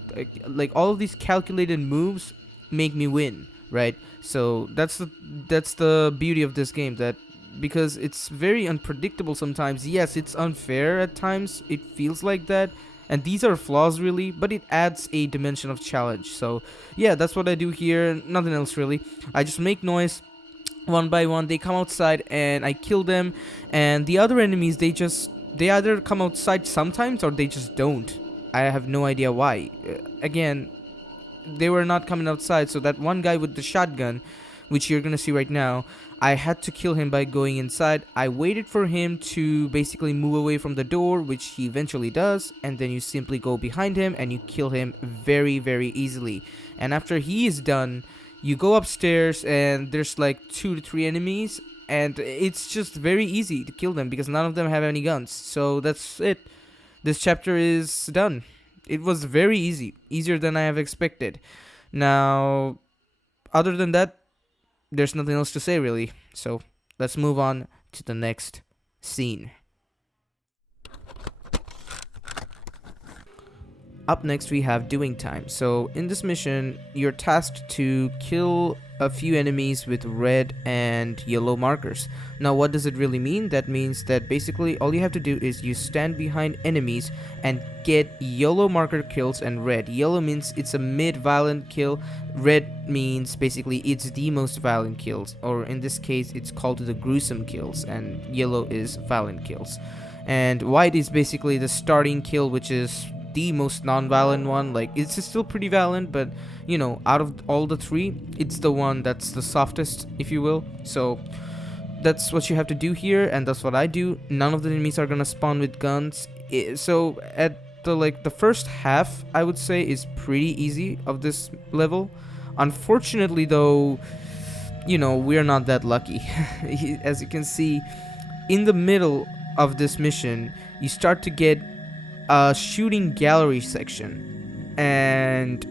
like all of these calculated moves make me win, right? So that's the beauty of this game, that because it's very unpredictable sometimes. Yes, it's unfair at times. It feels like that. And these are flaws really, but it adds a dimension of challenge. So yeah, that's what I do here. Nothing else really. I just make noise one by one. They come outside and I kill them, and the other enemies, they either come outside sometimes or they just don't. I have no idea why. Again, they were not coming outside, so that one guy with the shotgun, which you're gonna see right now, I had to kill him by going inside. I waited for him to basically move away from the door, which he eventually does, and then you simply go behind him and you kill him very, very easily. And after he is done, you go upstairs and there's like 2 to 3 enemies, and it's just very easy to kill them because none of them have any guns. So that's it. This chapter is done. It was very easy, easier than I have expected. Now, other than that, there's nothing else to say really. So let's move on to the next scene. Up next we have doing time. So in this mission, you're tasked to kill a few enemies with red and yellow markers. Now what does it really mean? That means that basically all you have to do is you stand behind enemies and get yellow marker kills and red. Yellow means it's a mid-violent kill. Red means basically it's the most violent kills, or in this case it's called the gruesome kills, and yellow is violent kills. And white is basically the starting kill, which is the most non-violent one. Like, it's still pretty violent, but you know, out of all the 3, it's the one that's the softest, if you will. So that's what you have to do here, and that's what I do. None of the enemies are gonna spawn with guns. So at the first half, I would say, is pretty easy of this level. Unfortunately though, you know, we're not that lucky. As you can see, in the middle of this mission, you start to get a shooting gallery section, and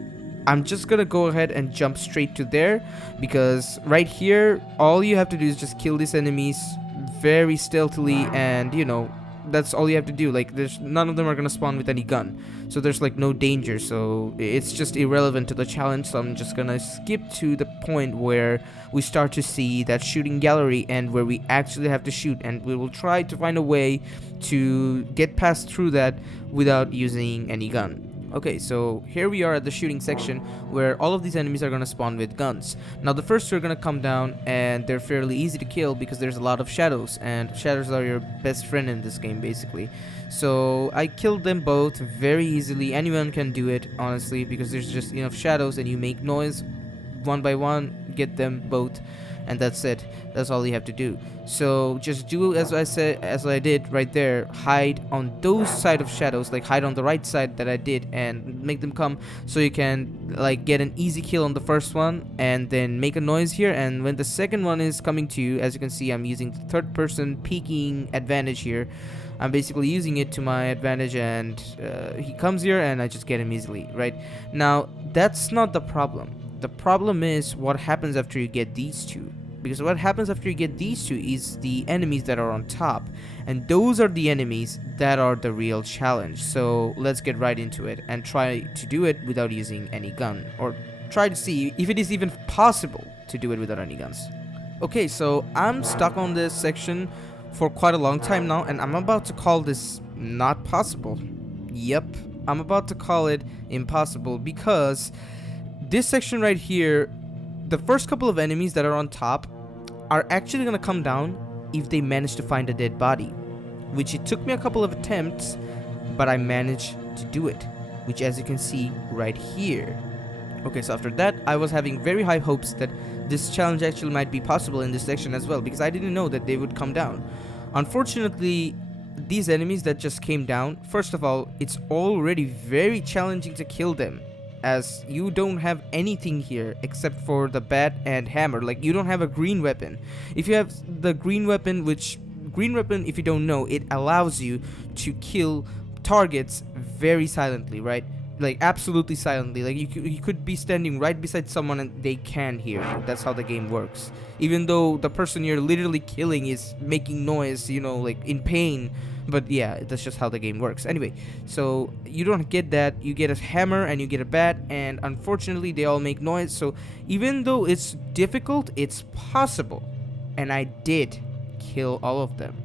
I'm just gonna go ahead and jump straight to there, because right here all you have to do is just kill these enemies very stealthily, and you know, that's all you have to do. Like, there's none of them are gonna spawn with any gun, so there's like no danger, so it's just irrelevant to the challenge. So I'm just gonna skip to the point where we start to see that shooting gallery and where we actually have to shoot, and we will try to find a way to get past through that without using any gun. Okay, so here we are at the shooting section where all of these enemies are gonna spawn with guns. Now the first 2 are gonna come down, and they're fairly easy to kill because there's a lot of shadows, and shadows are your best friend in this game basically. So I killed them both very easily. Anyone can do it, honestly, because there's just enough shadows, and you make noise one by one, get them both, and that's it. That's all you have to do. So just do as I did right there. Hide on those side of shadows, like hide on the right side that I did, and make them come, so you can like get an easy kill on the first one, and then make a noise here. And when the second one is coming to you, as you can see, I'm using the third person peeking advantage here. I'm basically using it to my advantage, and he comes here and I just get him easily. Right now, that's not the problem. The problem is what happens after you get these 2. Because what happens after you get these 2 is the enemies that are on top, and those are the enemies that are the real challenge. So let's get right into it and try to do it without using any gun, or try to see if it is even possible to do it without any guns. Okay, so I'm stuck on this section for quite a long time now, and I'm about to call this not possible. Yep, I'm about to call it impossible because this section right here, the first couple of enemies that are on top are actually gonna come down if they manage to find a dead body, which it took me a couple of attempts, but I managed to do it, which as you can see right here. Okay, so after that, I was having very high hopes that this challenge actually might be possible in this section as well, because I didn't know that they would come down. Unfortunately, these enemies that just came down, first of all, it's already very challenging to kill them, as you don't have anything here except for the bat and hammer. Like, you don't have a green weapon. If you have the green weapon, if you don't know, it allows you to kill targets very silently, right? Like, absolutely silently. Like, you could be standing right beside someone and they can hear you. That's how the game works. Even though the person you're literally killing is making noise, you know, like in pain. But yeah, that's just how the game works. Anyway, so you don't get that. You get a hammer and you get a bat, and unfortunately they all make noise. So even though it's difficult, it's possible. And I did kill all of them.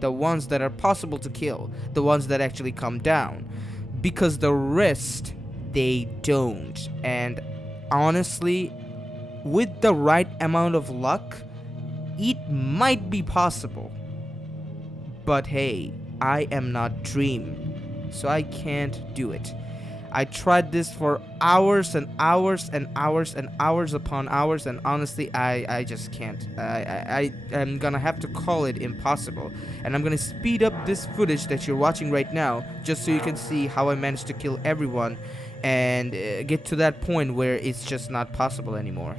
The ones that are possible to kill. The ones that actually come down. Because the rest, they don't. And honestly, with the right amount of luck, it might be possible. But hey, I am not Dream, so I can't do it. I tried this for hours and hours and hours and hours upon hours, and honestly, I just can't. I am gonna have to call it impossible. And I'm gonna speed up this footage that you're watching right now, just so you can see how I managed to kill everyone and get to that point where it's just not possible anymore.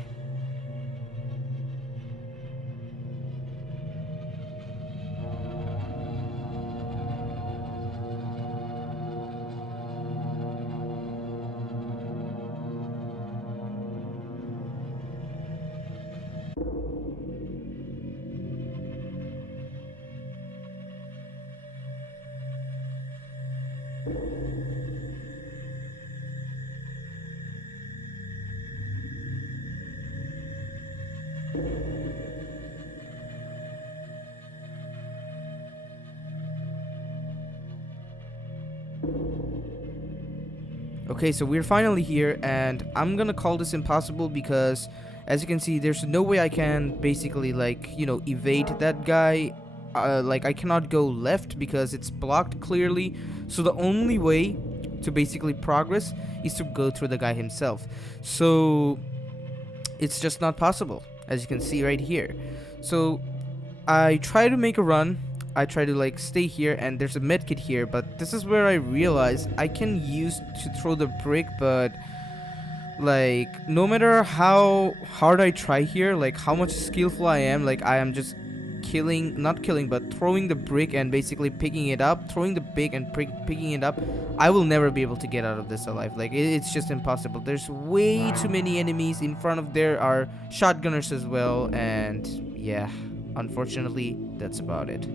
Okay, so we're finally here, and I'm gonna call this impossible because, as you can see, there's no way I can basically, like, you know, evade that guy. Like, I cannot go left because it's blocked clearly. So the only way to basically progress is to go through the guy himself. So it's just not possible, as you can see right here. So I try to make a run. I try to like stay here, and there's a medkit here, but this is where I realize I can use to throw the brick, but like no matter how hard I try here, like how much skillful I am, like I am just not killing, but throwing the brick and basically picking it up, throwing the brick and picking it up, I will never be able to get out of this alive. Like it's just impossible. There's way too many enemies in front of there are shotgunners as well, and yeah, unfortunately that's about it.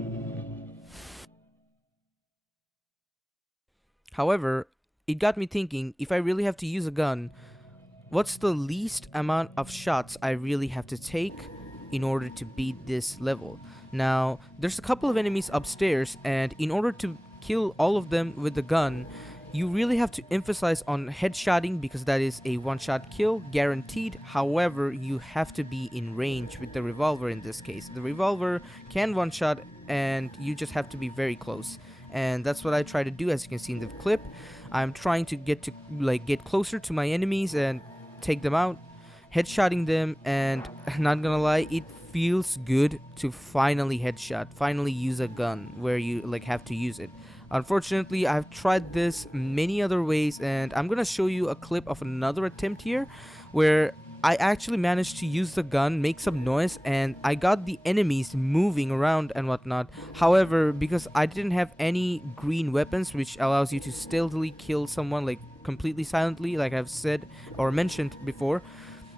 However, it got me thinking, if I really have to use a gun, what's the least amount of shots I really have to take in order to beat this level? Now, there's a couple of enemies upstairs, and in order to kill all of them with the gun, you really have to emphasize on headshotting, because that is a one-shot kill, guaranteed. However, you have to be in range with the revolver in this case. The revolver can one-shot, and you just have to be very close. And that's what I try to do, as you can see in the clip. I'm trying to get closer to my enemies and take them out, headshotting them, and not gonna lie, it feels good to finally use a gun where you like have to use it. Unfortunately, I've tried this many other ways, and I'm gonna show you a clip of another attempt here where I actually managed to use the gun, make some noise, and I got the enemies moving around and whatnot. However, because I didn't have any green weapons, which allows you to stealthily kill someone like completely silently, like I've said or mentioned before,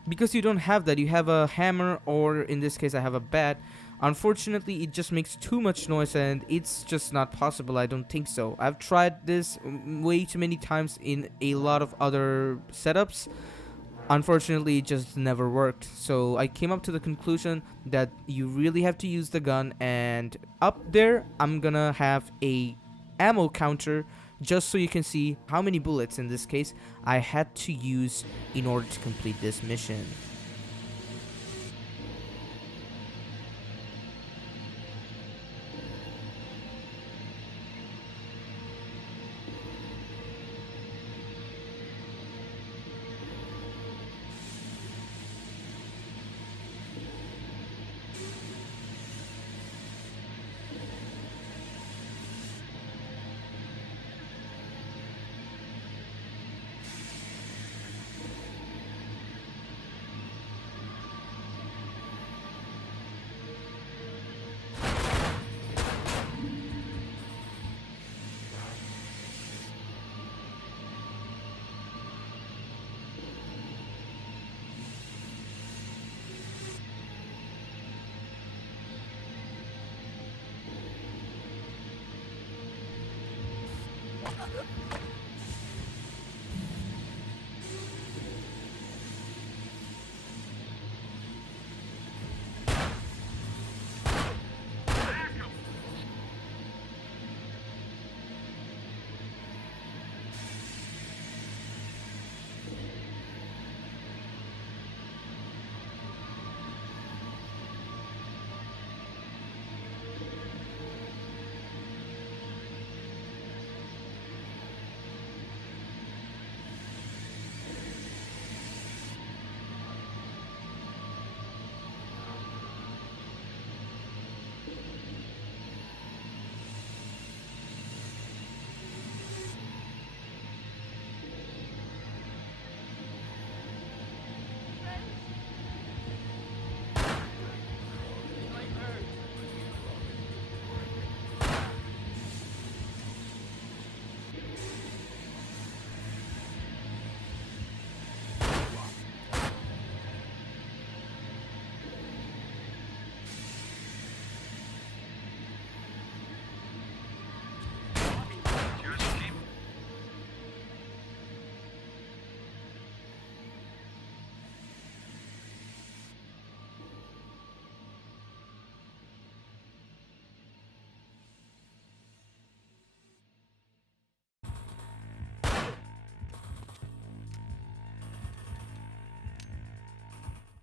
because you don't have that, you have a hammer, or in this case I have a bat. Unfortunately, it just makes too much noise, and it's just not possible. I don't think so. I've tried this way too many times in a lot of other setups. Unfortunately, it just never worked. So I came up to the conclusion that you really have to use the gun, and up there I'm gonna have a ammo counter just so you can see how many bullets in this case I had to use in order to complete this mission.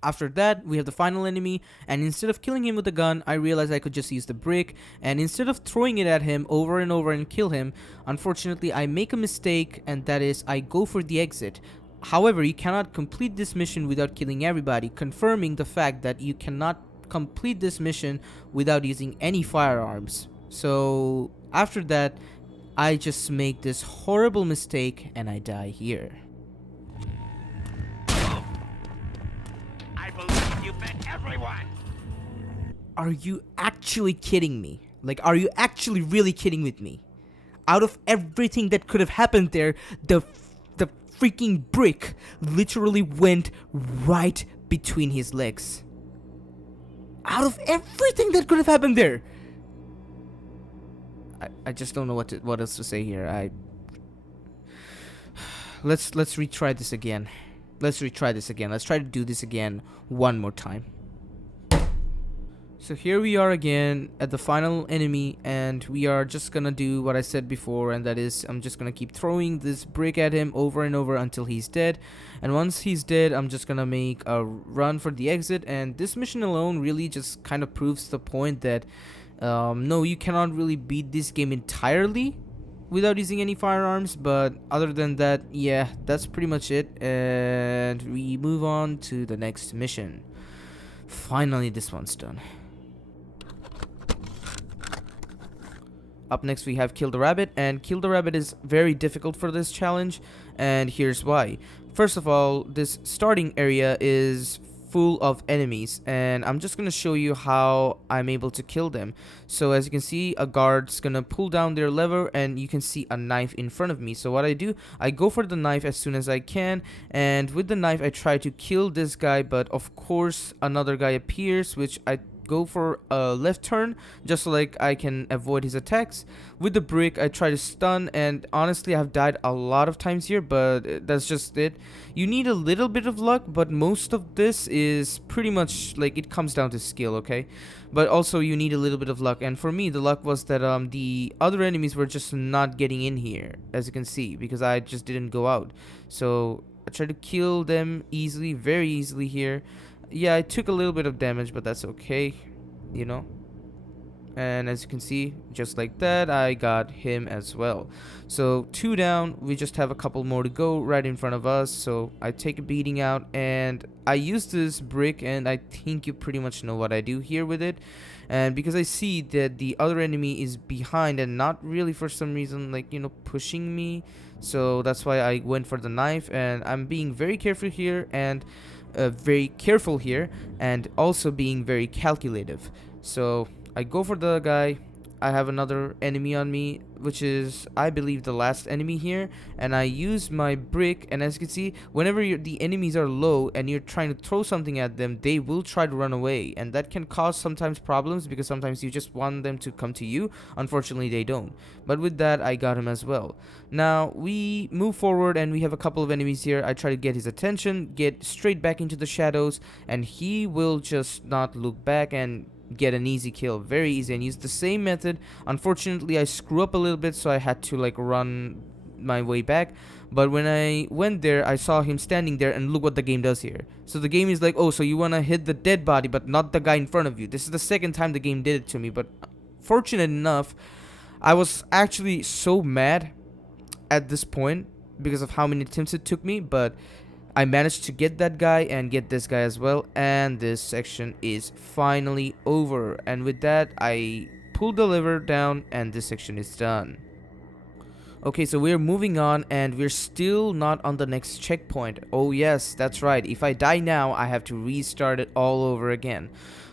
After that, we have the final enemy, and instead of killing him with a gun, I realized I could just use the brick, and instead of throwing it at him over and over and kill him, unfortunately I make a mistake, and that is I go for the exit. However, you cannot complete this mission without killing everybody, confirming the fact that you cannot complete this mission without using any firearms. So after that, I just make this horrible mistake and I die here. I believe you bet everyone. Are you actually kidding me? Like, are you actually really kidding with me? Out of everything that could have happened there, the freaking brick literally went right between his legs. Out of everything that could have happened there. I just don't know what else to say here. Let's retry this again. Let's retry this again. Let's try to do this again one more time. So here we are again at the final enemy, and we are just gonna do what I said before, and that is I'm just gonna keep throwing this brick at him over and over until he's dead. And once he's dead, I'm just gonna make a run for the exit, and this mission alone really just kind of proves the point that no, you cannot really beat this game entirely without using any firearms. But other than that, yeah, that's pretty much it, and we move on to the next mission. Finally, this one's done. Up next we have Kill the Rabbit, and Kill the Rabbit is very difficult for this challenge, and here's why. First of all, this starting area is full of enemies, and I'm just gonna show you how I'm able to kill them. So as you can see, a guard's gonna pull down their lever, and you can see a knife in front of me. So what I do, I go for the knife as soon as I can, and with the knife I try to kill this guy, but of course another guy appears, which I go for a left turn just so like I can avoid his attacks. With the brick, I try to stun, and honestly, I've died a lot of times here, but that's just it. You need a little bit of luck, but most of this is pretty much like it comes down to skill, okay? But also you need a little bit of luck, and for me, the luck was that the other enemies were just not getting in here, as you can see, because I just didn't go out. So I tried to kill them easily, very easily here. Yeah, I took a little bit of damage, but that's okay, you know. And as you can see, just like that, I got him as well. So 2 down, we just have a couple more to go right in front of us. So I take a beating out, and I use this brick, and I think you pretty much know what I do here with it. And because I see that the other enemy is behind and not really for some reason like, you know, pushing me, so that's why I went for the knife, and I'm being very careful here, and very careful here, and also being very calculative. So I go for the guy. I have another enemy on me, which is, I believe, the last enemy here, and I use my brick, and as you can see, whenever the enemies are low and you're trying to throw something at them, they will try to run away, and that can cause sometimes problems because sometimes you just want them to come to you. Unfortunately, they don't. But with that, I got him as well. Now we move forward, and we have a couple of enemies here. I try to get his attention, get straight back into the shadows, and he will just not look back and get an easy kill, very easy, and use the same method. Unfortunately, I screw up a little bit, so I had to like run my way back. But when I went there, I saw him standing there, and look what the game does here. So the game is like, oh, so you want to hit the dead body but not the guy in front of you. This is the second time the game did it to me, but fortunate enough, I was actually so mad at this point because of how many attempts it took me, but I managed to get that guy and get this guy as well, and this section is finally over. And with that, I pulled the lever down, and this section is done. Okay, so we're moving on, and we're still not on the next checkpoint. Oh yes, that's right. If I die now, I have to restart it all over again.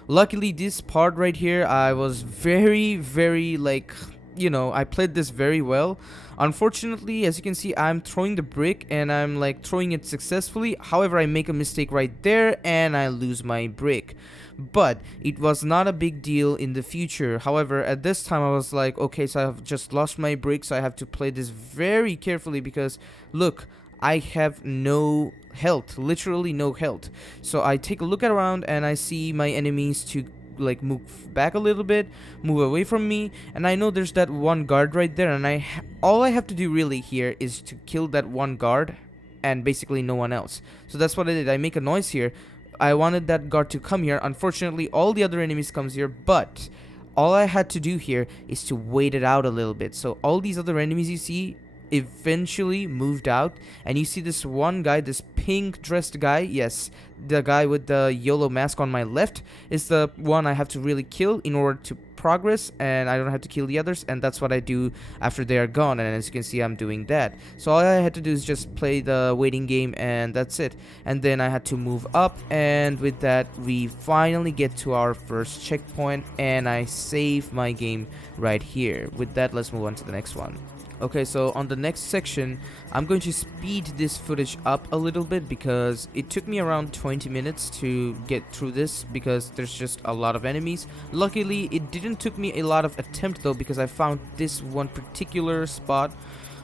Luckily, this part right here, I was very like, you know, I played this very well. Unfortunately, as you can see, I'm throwing the brick, and I'm like throwing it successfully. However, I make a mistake right there, and I lose my brick. But it was not a big deal in the future. However, at this time, I was like, okay, so I've just lost my brick, so I have to play this very carefully because, look, I have no health, literally no health. So I take a look around, and I see my enemies to like move back a little bit, move away from me, and I know there's that one guard right there, and all I have to do really here is to kill that one guard and basically no one else. So that's what I did. I make a noise here. I wanted that guard to come here. Unfortunately, all the other enemies comes here, but all I had to do here is to wait it out a little bit. So all these other enemies you see eventually moved out, and you see this one guy, this pink dressed guy, yes, the guy with the yellow mask on my left is the one I have to really kill in order to progress, and I don't have to kill the others, and that's what I do after they are gone. And as you can see, I'm doing that. So all I had to do is just play the waiting game, and that's it. And then I had to move up, and with that we finally get to our first checkpoint, and I save my game right here. With that, let's move on to the next one. Okay, so on the next section, I'm going to speed this footage up a little bit because it took me around 20 minutes to get through this because there's just a lot of enemies. Luckily, it didn't took me a lot of attempt though, because I found this one particular spot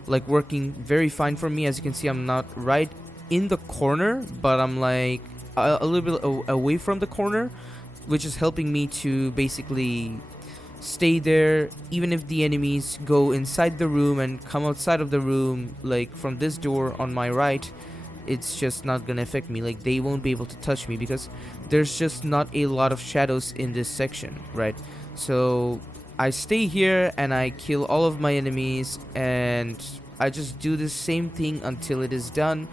like working very fine for me. As you can see, I'm not right in the corner, but I'm like a little bit away from the corner, which is helping me to basically stay there even if the enemies go inside the room and come outside of the room, like from this door on my right. It's just not gonna affect me. Like, they won't be able to touch me because there's just not a lot of shadows in this section, right? So I stay here and I kill all of my enemies, and I just do the same thing until it is done.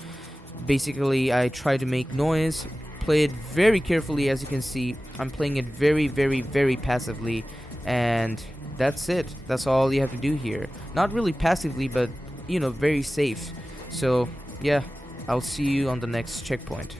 Basically, I try to make noise, play it very carefully. As you can see, I'm playing it very passively, and that's it. That's all you have to do here. Not really passively, but you know, very safe. So yeah, I'll see you on the next checkpoint.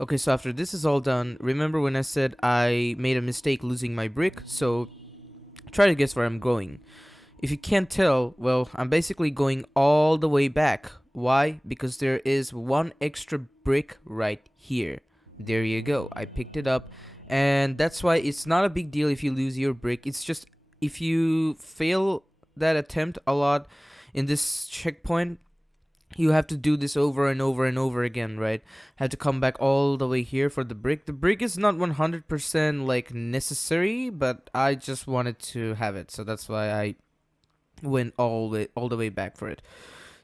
Okay, so after this is all done, remember when I said I made a mistake losing my brick? So try to guess where I'm going. If you can't tell, well, I'm basically going all the way back. Why? Because there is one extra brick right here. There you go. I picked it up. And that's why it's not a big deal if you lose your brick. It's just if you fail that attempt a lot in this checkpoint, you have to do this over and over and over again, right? Have to come back all the way here for the brick. The brick is not 100% like necessary, but I just wanted to have it. So that's why I went all the way back for it.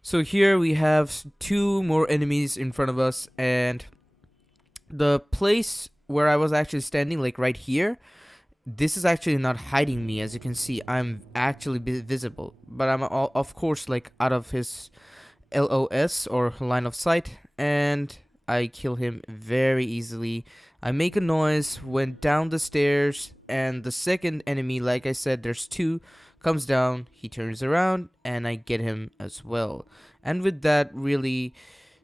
So here we have two more enemies in front of us, and the place where I was actually standing, like right here, this is actually not hiding me. As you can see, I'm actually visible, but I'm of course like out of his LOS or line of sight, and I kill him very easily. I make a noise, went down the stairs, and the second enemy, like I said, there's two, comes down, he turns around, and I get him as well. And with that, really,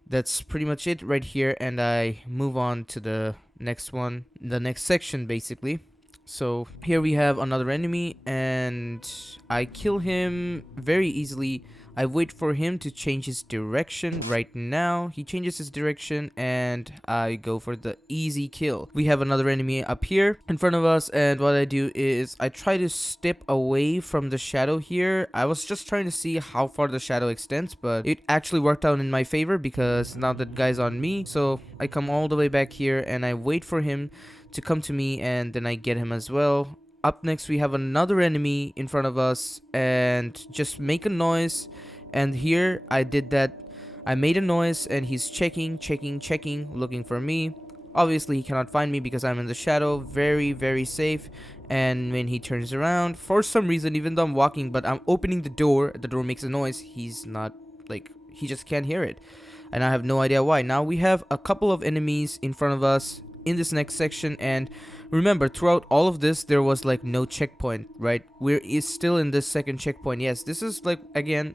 that's pretty much it right here, and I move on to the next one, the next section basically. So here we have another enemy, and I kill him very easily. I wait for him to change his direction. Right now, he changes his direction, and I go for the easy kill. We have another enemy up here in front of us, and what I do is I try to step away from the shadow here. I was just trying to see how far the shadow extends, but it actually worked out in my favor because now that guy's on me. So I come all the way back here, and I wait for him to come to me, and then I get him as well. Up next, we have another enemy in front of us, and just make a noise. And here I did that. I made a noise, and he's checking, looking for me. Obviously, he cannot find me because I'm in the shadow. Very, very safe. And when he turns around, for some reason, even though I'm walking, but I'm opening the door makes a noise. He's not, like, he just can't hear it. And I have no idea why. Now we have a couple of enemies in front of us in this next section, and remember, throughout all of this there was like no checkpoint, right? We're still in this second checkpoint. Yes, this is like, again,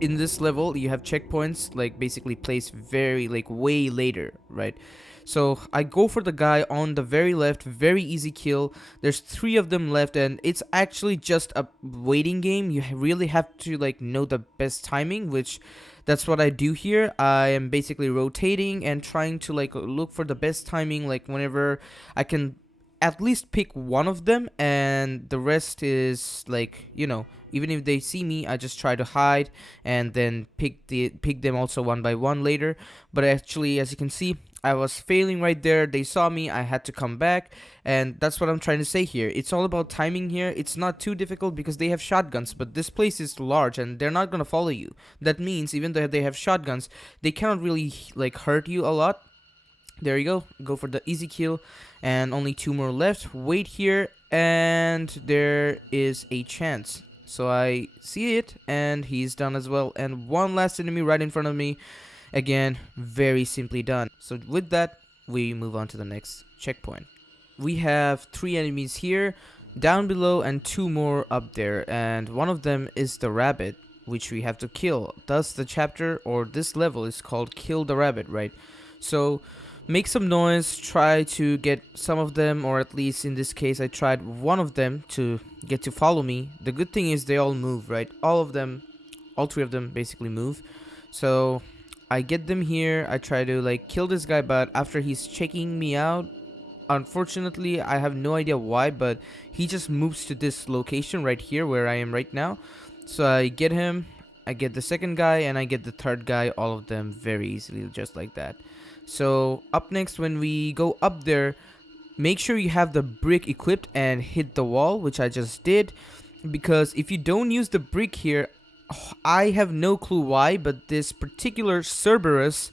in this level you have checkpoints like basically placed very like way later, right? So I go for the guy on the very left, very easy kill. There's three of them left, and it's actually just a waiting game. You really have to like know the best timing, which that's what I do here. I am basically rotating and trying to like look for the best timing, like whenever I can at least pick one of them, and the rest is like, you know, even if they see me, I just try to hide and then pick them also one by one later. But actually, as you can see, I was failing right there. They saw me, I had to come back, and that's what I'm trying to say here. It's all about timing here. It's not too difficult because they have shotguns, but this place is large and they're not gonna follow you. That means even though they have shotguns, they cannot really like hurt you a lot. There you go. Go for the easy kill, and only two more left. Wait here, and there is a chance. So I see it, and he's done as well. And one last enemy right in front of me. Again, very simply done. So with that, we move on to the next checkpoint. We have three enemies here, down below, and two more up there. And one of them is the rabbit, which we have to kill. Thus, the chapter or this level is called Kill the Rabbit, right? So make some noise, try to get some of them, or at least in this case I tried one of them to get to follow me. The good thing is they all move, right? All three of them basically move. So I get them here, I try to like kill this guy, but after he's checking me out, unfortunately I have no idea why, but he just moves to this location right here where I am right now. So I get him, I get the second guy, and I get the third guy, all of them very easily, just like that. So up next, when we go up there, make sure you have the brick equipped and hit the wall, which I just did, because if you don't use the brick here, I have no clue why, but this particular Cerberus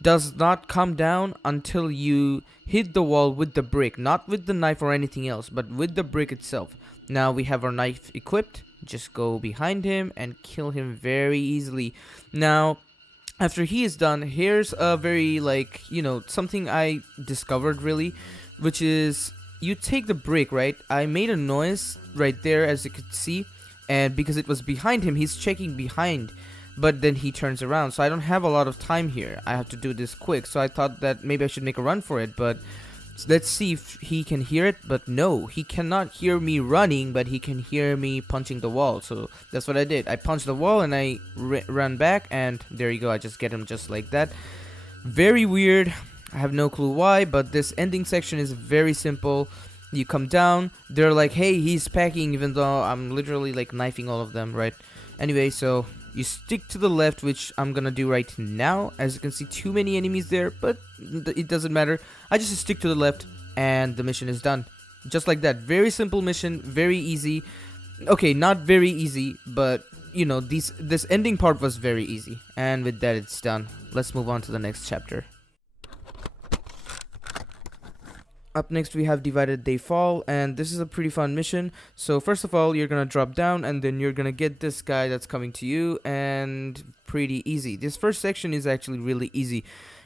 does not come down until you hit the wall with the brick, not with the knife or anything else, but with the brick itself. Now we have our knife equipped, just go behind him and kill him very easily. Now after he is done, here's a very like, you know, something I discovered really, which is you take the brick, right? I made a noise right there, as you could see, and because it was behind him, he's checking behind but then he turns around, so I don't have a lot of time here. I have to do this quick, so I thought that maybe I should make a run for it, but let's see if he can hear it. But no, he cannot hear me running, but he can hear me punching the wall. So that's what I did. I punched the wall and I ran back, and there you go. I just get him just like that. Very weird. I have no clue why, but this ending section is very simple. You come down, they're like, hey, he's packing, even though I'm literally like knifing all of them, right? Anyway, so you stick to the left, which I'm gonna do right now. As you can see, too many enemies there, but it doesn't matter. I just stick to the left and the mission is done. Just like that. Very simple mission, very easy. Okay, not very easy, but you know, this ending part was very easy. And with that, it's done. Let's move on to the next chapter. Up next, we have Divided They Fall, and this is a pretty fun mission. So first of all, you're gonna drop down, and then you're gonna get this guy that's coming to you, and pretty easy. This first section is actually really easy.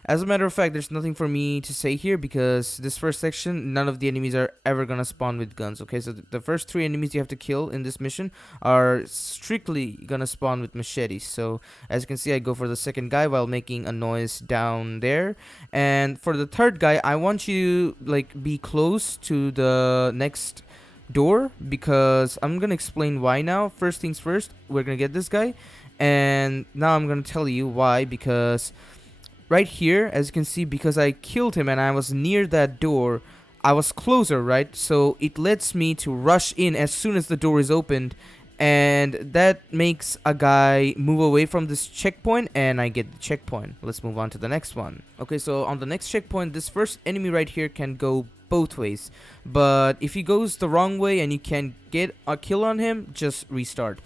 As a matter of fact, there's nothing for me to say here, because this first section, none of the enemies are ever gonna spawn with guns, okay? So the first 3 enemies you have to kill in this mission are strictly gonna spawn with machetes. So as you can see, I go for the second guy while making a noise down there. And for the third guy, I want you to like be close to the next door, because I'm gonna explain why now. First things first, we're gonna get this guy, and now I'm gonna tell you why, because right here, as you can see, because I killed him and I was near that door, I was closer, right? So it lets me to rush in as soon as the door is opened, and that makes a guy move away from this checkpoint, and I get the checkpoint. Let's move on to the next one. Okay, so on the next checkpoint, this first enemy right here can go both ways, but if he goes the wrong way and you can get a kill on him, just restart.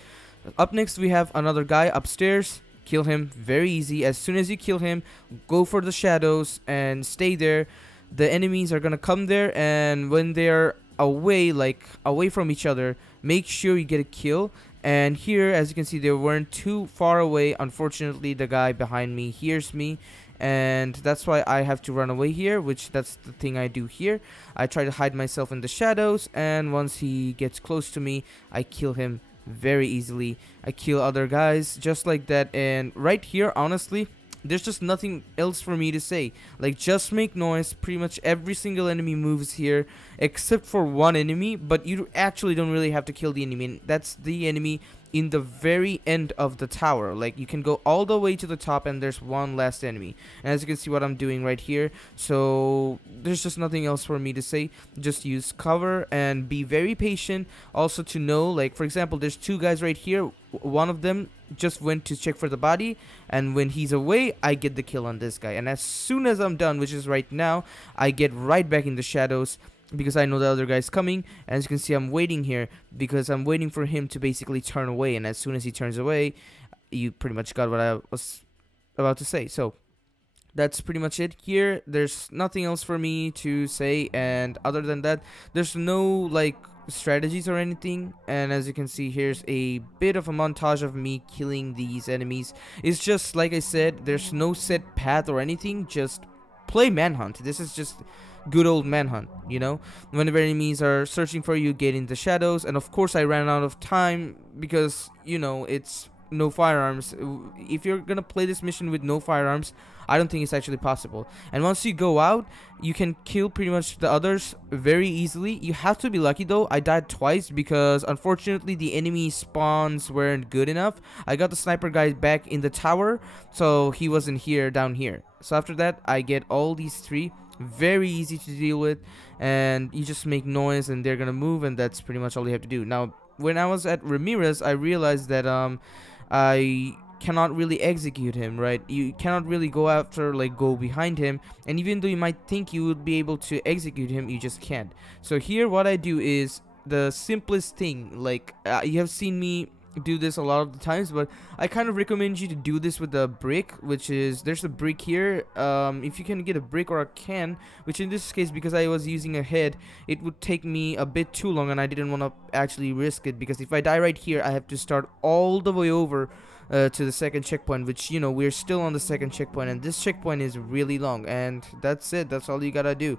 Up next, we have another guy upstairs. Kill him, very easy. As soon as you kill him, go for the shadows and stay there. The enemies are gonna come there, and when they're away, like away from each other, make sure you get a kill. And here, as you can see, they weren't too far away. Unfortunately, the guy behind me hears me, and that's why I have to run away here, which that's the thing I do here. I try to hide myself in the shadows, and once he gets close to me, I kill him very easily. I kill other guys just like that. And right here, honestly, there's just nothing else for me to say. Like, just make noise. Pretty much every single enemy moves here except for one enemy, but you actually don't really have to kill the enemy, and that's the enemy in the very end of the tower. Like, you can go all the way to the top and there's one last enemy, and as you can see what I'm doing right here, so there's just nothing else for me to say. Just use cover and be very patient. Also, to know, like, for example, there's 2 guys right here. One of them just went to check for the body, and when he's away, I get the kill on this guy, and as soon as I'm done, which is right now, I get right back in the shadows, because I know the other guy's coming. And as you can see, I'm waiting here because I'm waiting for him to basically turn away, and as soon as he turns away, you pretty much got what I was about to say. So that's pretty much it here. There's nothing else for me to say, and other than that, there's no like strategies or anything. And as you can see, here's a bit of a montage of me killing these enemies. It's just like I said, there's no set path or anything. Just play Manhunt. This is just good old Manhunt, you know? Whenever enemies are searching for you, get in the shadows. And of course, I ran out of time because, you know, it's no firearms. If you're gonna play this mission with no firearms, I don't think it's actually possible. And once you go out, you can kill pretty much the others very easily. You have to be lucky though. I died twice because unfortunately the enemy spawns weren't good enough. I got the sniper guy back in the tower, so he wasn't here down here. So after that, I get all these 3. Very easy to deal with, and you just make noise and they're gonna move, and that's pretty much all you have to do. Now, when I was at Ramirez, I realized that I cannot really execute him, right? You cannot really go after, like, go behind him, and even though you might think you would be able to execute him, you just can't. So here what I do is the simplest thing. Like, you have seen me do this a lot of the times, but I kind of recommend you to do this with a brick, which is, there's a brick here. If you can get a brick or a can, which in this case, because I was using a head, it would take me a bit too long, and I didn't want to actually risk it, because if I die right here, I have to start all the way over to the second checkpoint, which, you know, we're still on the second checkpoint, and this checkpoint is really long. And that's it. That's all you gotta do.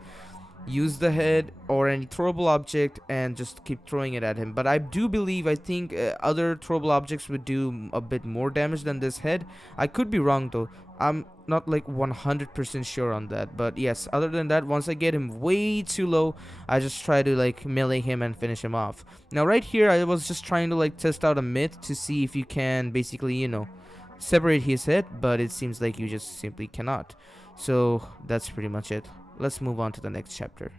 use the head or any throwable object and just keep throwing it at him. But I do believe, I think other throwable objects would do a bit more damage than this head. I could be wrong though. I'm not like 100% sure on that. But yes, other than that, once I get him way too low, I just try to like melee him and finish him off. Now right here, I was just trying to like test out a myth to see if you can basically, separate his head, but it seems like you just simply cannot. So that's pretty much it. Let's move on to the next chapter.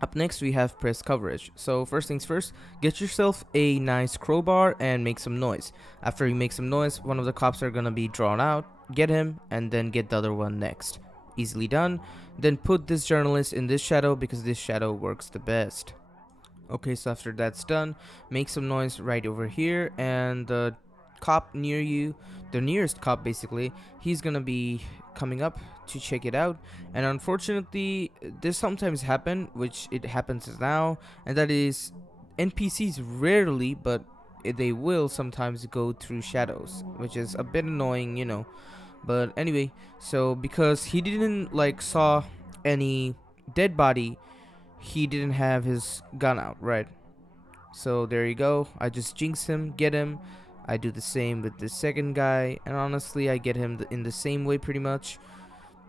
Up next, we have press coverage. So first things first, get yourself a nice crowbar and make some noise. After you make some noise, one of the cops are gonna be drawn out, get him, and then get the other one next. Easily done. Then put this journalist in this shadow because this shadow works the best. Okay, so after that's done, make some noise right over here, and the cop near you, the nearest cop basically, he's gonna be coming up to check it out. And unfortunately, this sometimes happen, which it happens now, and that is NPCs rarely, but they will sometimes go through shadows, which is a bit annoying. But anyway, so because he didn't like saw any dead body, he didn't have his gun out, right? So there you go. I just jinx him, get him. I do the same with the second guy, and honestly, I get him in the same way pretty much.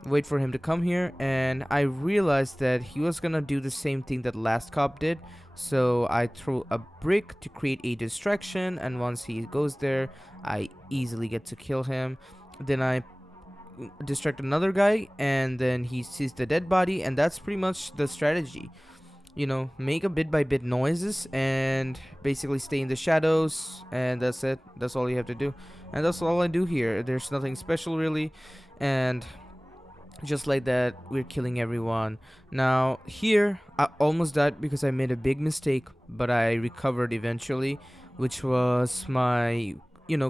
Wait for him to come here, and I realized that he was gonna do the same thing that last cop did. So I throw a brick to create a distraction, and once he goes there, I easily get to kill him. Then I distract another guy, and then he sees the dead body, and that's pretty much the strategy. Make a bit by bit noises and basically stay in the shadows, and that's it. That's all you have to do, and that's all I do here. There's nothing special really, and just like that, we're killing everyone. Now here, I almost died because I made a big mistake, but I recovered eventually, which was my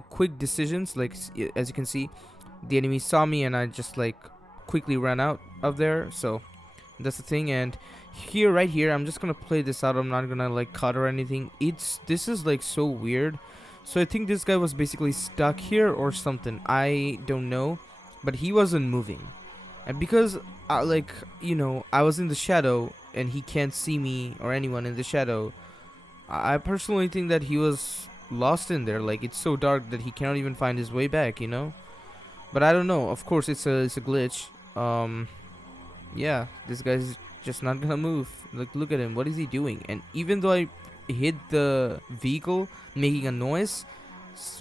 quick decisions. Like as you can see, the enemy saw me and I just like quickly ran out of there. So that's the thing. And here, right here, I'm just gonna play this out. I'm not gonna like cut or anything. This is like so weird. So I think this guy was basically stuck here or something. I don't know, but he wasn't moving. And because I was in the shadow and he can't see me or anyone in the shadow, I personally think that he was lost in there. Like, it's so dark that he cannot even find his way back. But I don't know. Of course, it's a glitch. Yeah, this guy's just not gonna move. Like, look at him. What is he doing? And even though I hit the vehicle making a noise,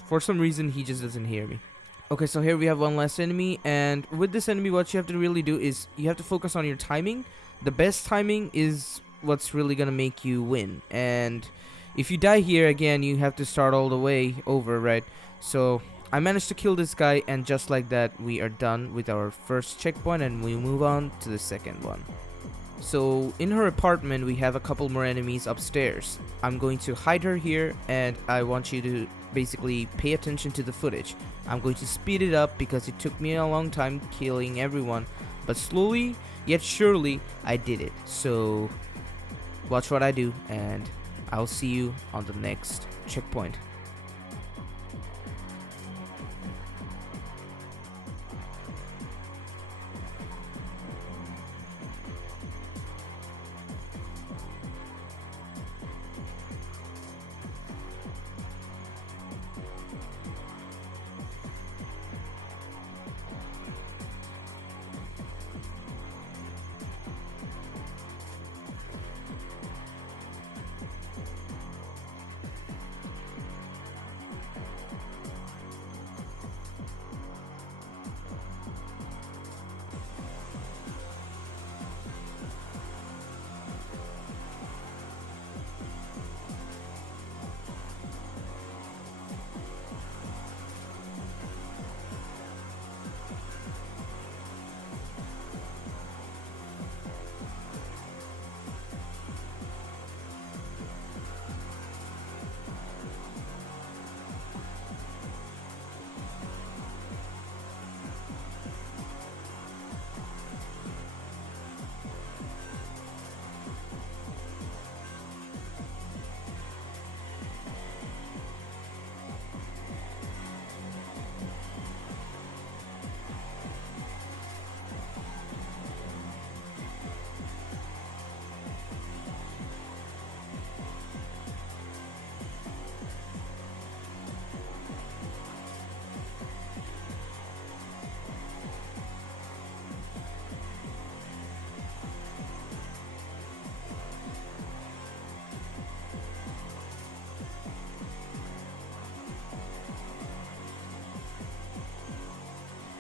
for some reason he just doesn't hear me. Okay, so here we have one last enemy, and with this enemy, what you have to really do is you have to focus on your timing. The best timing is what's really gonna make you win. And if you die here again, you have to start all the way over, right? So I managed to kill this guy, and just like that, we are done with our first checkpoint, and we move on to the second one. So in her apartment, we have a couple more enemies upstairs. I'm going to hide her here, and I want you to basically pay attention to the footage. I'm going to speed it up because it took me a long time killing everyone, but slowly yet surely I did it. So watch what I do, and I'll see you on the next checkpoint.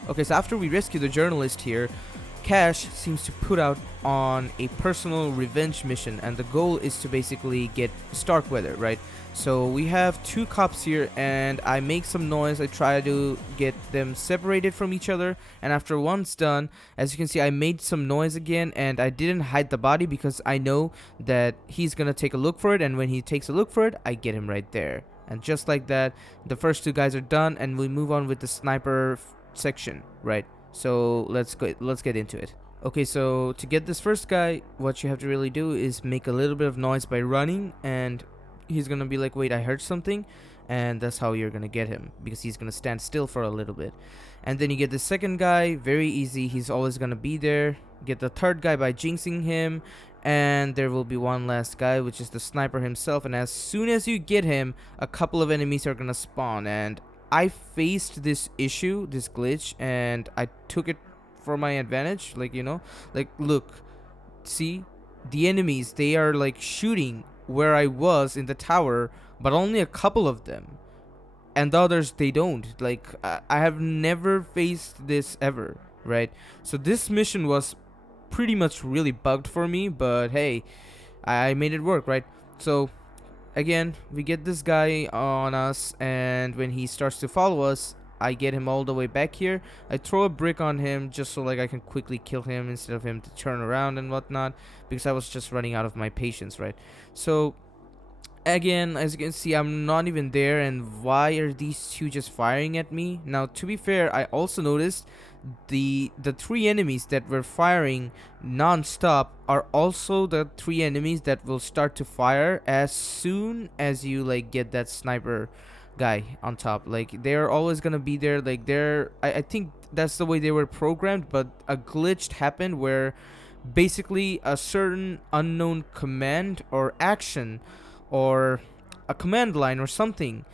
Okay, so after we rescue the journalist here, Cash seems to put out on a personal revenge mission, and the goal is to basically get Starkweather, right? So we have two cops here, and I make some noise. I try to get them separated from each other, and after one's done, as you can see, I made some noise again, and I didn't hide the body because I know that he's gonna take a look for it, and when he takes a look for it, I get him right there. And just like that, the first two guys are done, and we move on with the sniper section, right? So let's get into it. Okay, so to get this first guy, what you have to really do is make a little bit of noise by running, and he's gonna be like, wait, I heard something, and that's how you're gonna get him, because he's gonna stand still for a little bit. And then you get the second guy, very easy, he's always gonna be there. Get the third guy by jinxing him, and there will be one last guy, which is the sniper himself, and as soon as you get him, a couple of enemies are gonna spawn. And I faced this issue, this glitch, and I took it for my advantage. Like, you know, like, look, see, the enemies, they are like shooting where I was in the tower, but only a couple of them, and the others, they don't. Like, I have never faced this ever, right? So this mission was pretty much really bugged for me, but hey, I made it work, right? So again, we get this guy on us, and when he starts to follow us, I get him all the way back here. I throw a brick on him just so like I can quickly kill him instead of him to turn around and whatnot, because I was just running out of my patience, right? So again, as you can see, I'm not even there, and why are these two just firing at me? Now, to be fair, I also noticed the three enemies that were firing non-stop are also the three enemies that will start to fire as soon as you like get that sniper guy on top. Like, they're always gonna be there. Like, I think that's the way they were programmed, but a glitch happened where basically a certain unknown command or action or a command line or something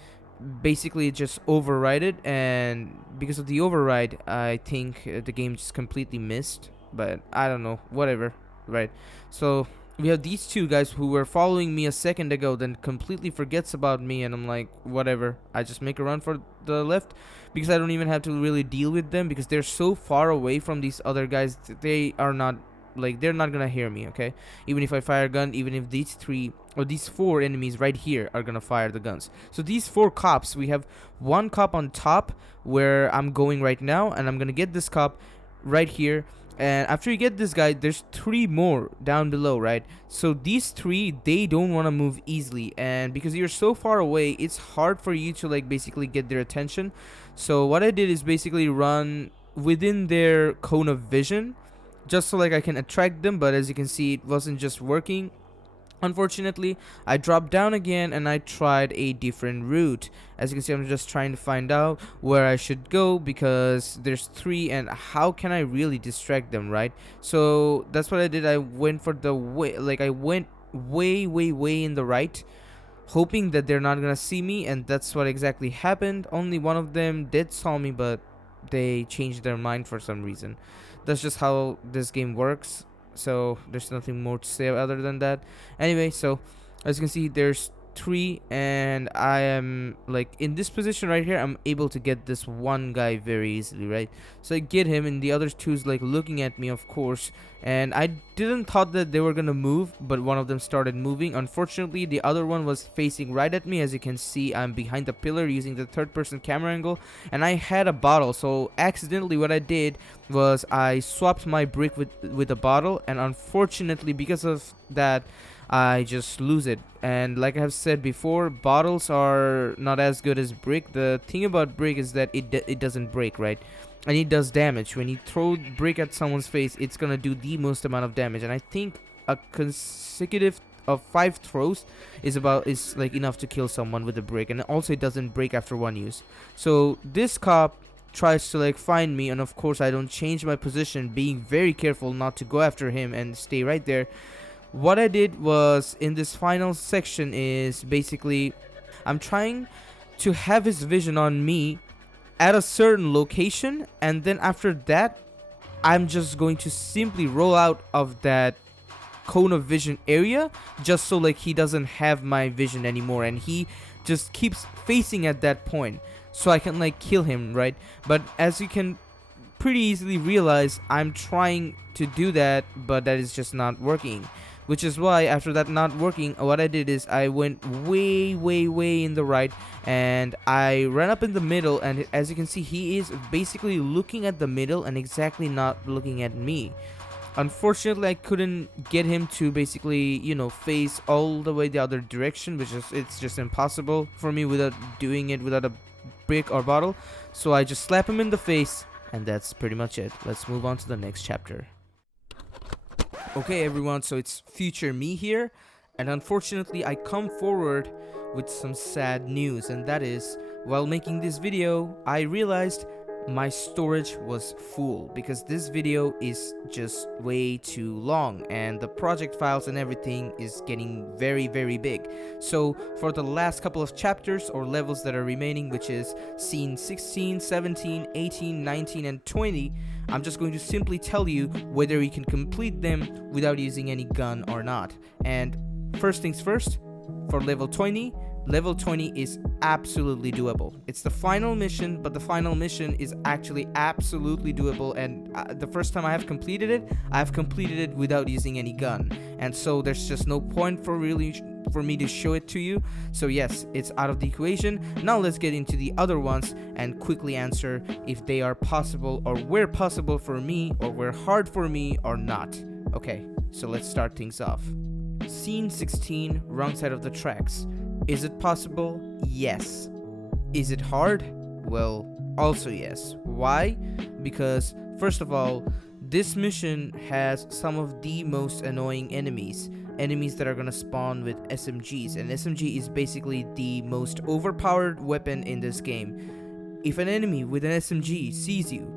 basically just override it, and because of the override, I think the game just completely missed. But I don't know, whatever, right? So we have these two guys who were following me a second ago, then completely forgets about me, and I'm like, whatever, I just make a run for the left, because I don't even have to really deal with them, because they're so far away from these other guys. They are not, like, they're not gonna hear me, okay? Even if I fire a gun, even if these three or these four enemies right here are gonna fire the guns. So these four cops, we have one cop on top where I'm going right now, and I'm gonna get this cop right here. And after you get this guy, there's three more down below, right? So these three, they don't want to move easily, and because you're so far away, it's hard for you to like basically get their attention. So what I did is basically run within their cone of vision, just so like I can attract them. But as you can see, it wasn't just working. Unfortunately, I dropped down again and I tried a different route. As you can see, I'm just trying to find out where I should go, because there's three and how can I really distract them, right? So that's what I did. I went for the way, like I went way in the right, hoping that they're not gonna see me, and that's what exactly happened. Only one of them did saw me, but they changed their mind for some reason. That's just how this game works, so there's nothing more to say other than that. Anyway, so as you can see, there's three, and I am like in this position right here. I'm able to get this one guy very easily, right? So I get him, and the other two's like looking at me, of course, and I didn't thought that they were gonna move, but one of them started moving. Unfortunately, the other one was facing right at me. As you can see, I'm behind the pillar using the third-person camera angle, and I had a bottle, so accidentally what I did was I swapped my brick with a bottle, and unfortunately because of that, I just lose it. And like I have said before, bottles are not as good as brick. The thing about brick is that it doesn't break, right? And it does damage. When you throw brick at someone's face, it's gonna do the most amount of damage. And I think a consecutive of 5 throws is like enough to kill someone with a brick. And also it doesn't break after one use. So this cop tries to like find me, and of course I don't change my position, being very careful not to go after him and stay right there. What I did was, in this final section, is basically I'm trying to have his vision on me at a certain location, and then after that I'm just going to simply roll out of that cone of vision area, just so like he doesn't have my vision anymore, and he just keeps facing at that point, so I can like kill him, right? But as you can pretty easily realize I'm trying to do that, but that is just not working. Which is why after that not working, what I did is I went way, way, way in the right, and I ran up in the middle, and as you can see, he is basically looking at the middle and exactly not looking at me. Unfortunately, I couldn't get him to basically, face all the way the other direction, which is it's just impossible for me without doing it without a brick or bottle. So I just slap him in the face, and that's pretty much it. Let's move on to the next chapter. Okay, everyone, so it's future me here, and unfortunately I come forward with some sad news, and that is, while making this video, I realized my storage was full because this video is just way too long and the project files and everything is getting very, very big. So for the last couple of chapters or levels that are remaining, which is scene 16, 17, 18, 19 and 20, I'm just going to simply tell you whether you can complete them without using any gun or not. And first things first, for level 20 is absolutely doable. It's the final mission, but the final mission is actually absolutely doable, and the first time I have completed it without using any gun, and so there's just no point for me to show it to you. So yes, it's out of the equation. Now let's get into the other ones and quickly answer if they are possible or were possible for me or were hard for me or not. Okay, so let's start things off. Scene 16, wrong side of the tracks. Is it possible? Yes. Is it hard? Well, also yes. Why? Because first of all, this mission has some of the most annoying enemies that are gonna spawn with SMGs, and SMG is basically the most overpowered weapon in this game. If an enemy with an SMG sees you,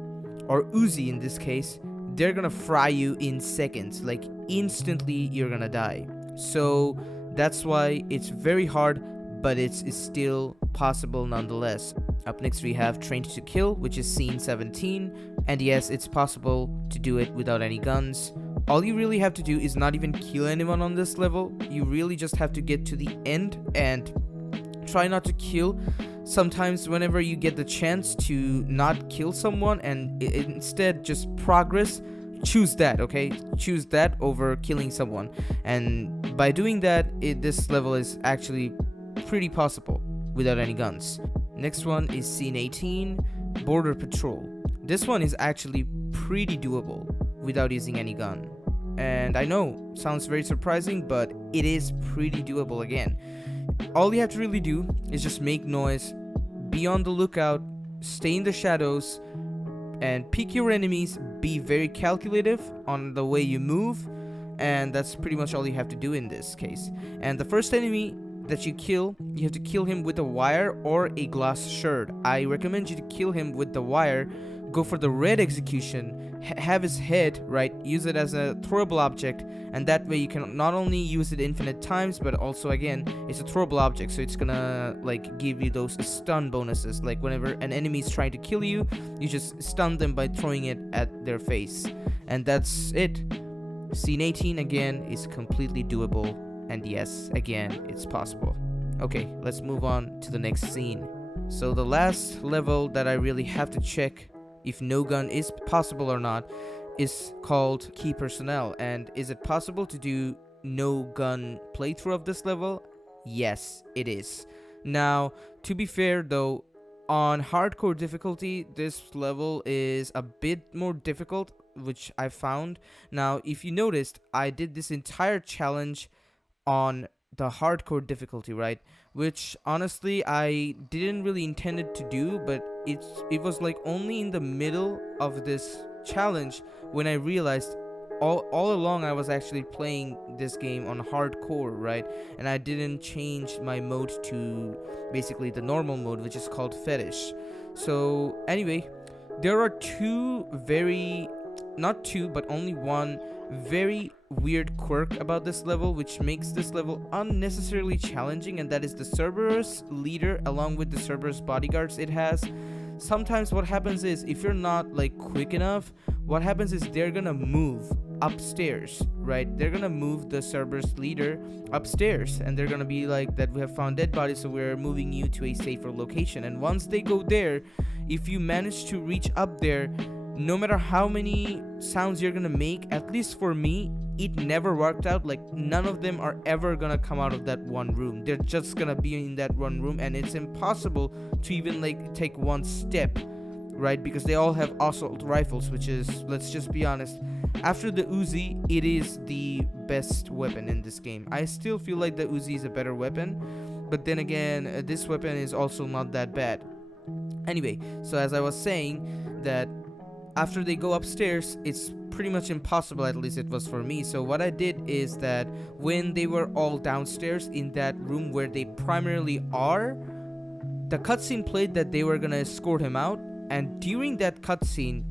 or Uzi in this case, they're gonna fry you in seconds, like instantly you're gonna die. So that's why it's very hard, but it's still possible nonetheless. Up next we have Trained to Kill, which is scene 17, and yes, it's possible to do it without any guns. All you really have to do is not even kill anyone on this level. You really just have to get to the end and try not to kill. Sometimes whenever you get the chance to not kill someone and instead just progress, choose that, okay? Choose that over killing someone. And by doing that, this level is actually pretty possible without any guns. Next one is scene 18, Border Patrol. This one is actually pretty doable without using any gun. And I know, sounds very surprising, but it is pretty doable again. All you have to really do is just make noise, be on the lookout, stay in the shadows, and pick your enemies, be very calculative on the way you move, and that's pretty much all you have to do in this case. And the first enemy that you kill, you have to kill him with a wire or a glass shard. I recommend you to kill him with the wire. Go for the red execution, have his head, right, use it as a throwable object, and that way you can not only use it infinite times, but also again, it's a throwable object, so it's gonna like give you those stun bonuses. Like whenever an enemy is trying to kill you, you just stun them by throwing it at their face. And that's it. Scene 18 again is completely doable, and yes, again, it's possible. Okay, let's move on to the next scene. So the last level that I really have to check if no gun is possible or not is called Key Personnel. And is it possible to do no gun playthrough of this level? Yes, it is. Now, to be fair though, on hardcore difficulty, this level is a bit more difficult, which I found. Now, if you noticed, I did this entire challenge on the hardcore difficulty, right? Which honestly I didn't really intend it to do, but it was like only in the middle of this challenge when I realized all along I was actually playing this game on hardcore, right? And I didn't change my mode to basically the normal mode, which is called fetish. So anyway, there are not two, but only one very weird quirk about this level, which makes this level unnecessarily challenging, and that is the Cerberus leader along with the Cerberus bodyguards it has. Sometimes what happens is, if you're not like quick enough, what happens is they're gonna move upstairs, right? They're gonna move the Cerberus leader upstairs, and they're gonna be like that, we have found dead bodies, so we're moving you to a safer location. And once they go there, if you manage to reach up there, no matter how many sounds you're gonna make, at least for me, it never worked out. Like, none of them are ever gonna come out of that one room. They're just gonna be in that one room, and it's impossible to even like take one step, right? Because they all have assault rifles, which is, let's just be honest, after the Uzi, it is the best weapon in this game. I still feel like the Uzi is a better weapon, but then again, this weapon is also not that bad. Anyway, so as I was saying, that after they go upstairs, it's pretty much impossible, at least it was for me. So what I did is that when they were all downstairs in that room where they primarily are, the cutscene played that they were gonna escort him out, and during that cutscene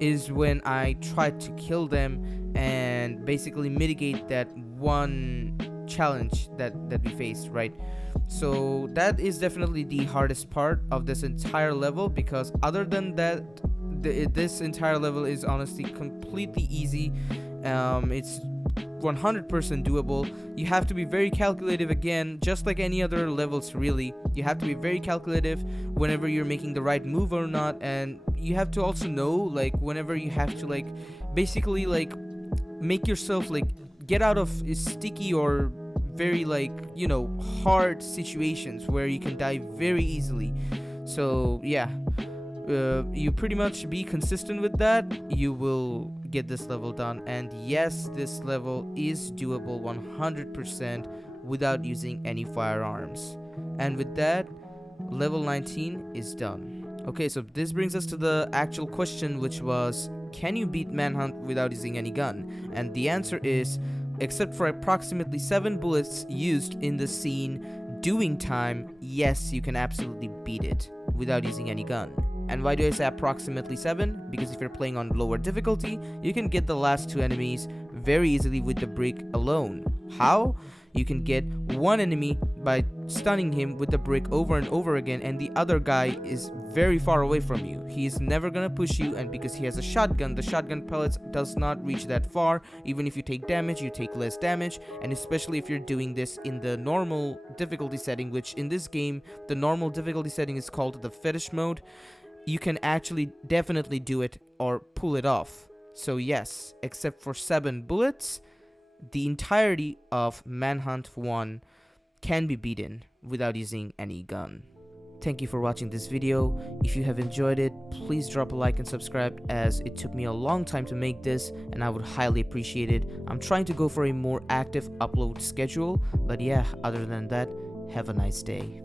is when I tried to kill them and basically mitigate that one challenge that we faced, right? So that is definitely the hardest part of this entire level, because other than that, this entire level is honestly completely easy. It's 100% doable. You have to be very calculative, again, just like any other levels really. You have to be very calculative whenever you're making the right move or not, and you have to also know like whenever you have to like basically like make yourself like get out of sticky or very like, you know, hard situations where you can die very easily. So yeah, you pretty much be consistent with that, you will get this level done. And yes, this level is doable 100% without using any firearms. And with that, level 19 is done. Okay, so this brings us to the actual question, which was, can you beat Manhunt without using any gun? And the answer is, except for approximately 7 bullets used in the scene doing time, yes, you can absolutely beat it without using any gun. And why do I say approximately 7? Because if you're playing on lower difficulty, you can get the last 2 enemies very easily with the brick alone. How? You can get one enemy by stunning him with the brick over and over again, and the other guy is very far away from you. He's never gonna push you, and because he has a shotgun, the shotgun pellets does not reach that far. Even if you take damage, you take less damage, and especially if you're doing this in the normal difficulty setting, which in this game, the normal difficulty setting is called the fetish mode, you can actually definitely do it or pull it off. So yes, except for 7 bullets, the entirety of Manhunt 1 can be beaten without using any gun. Thank you for watching this video. If you have enjoyed it, please drop a like and subscribe, as it took me a long time to make this and I would highly appreciate it. I'm trying to go for a more active upload schedule, but yeah, other than that, have a nice day.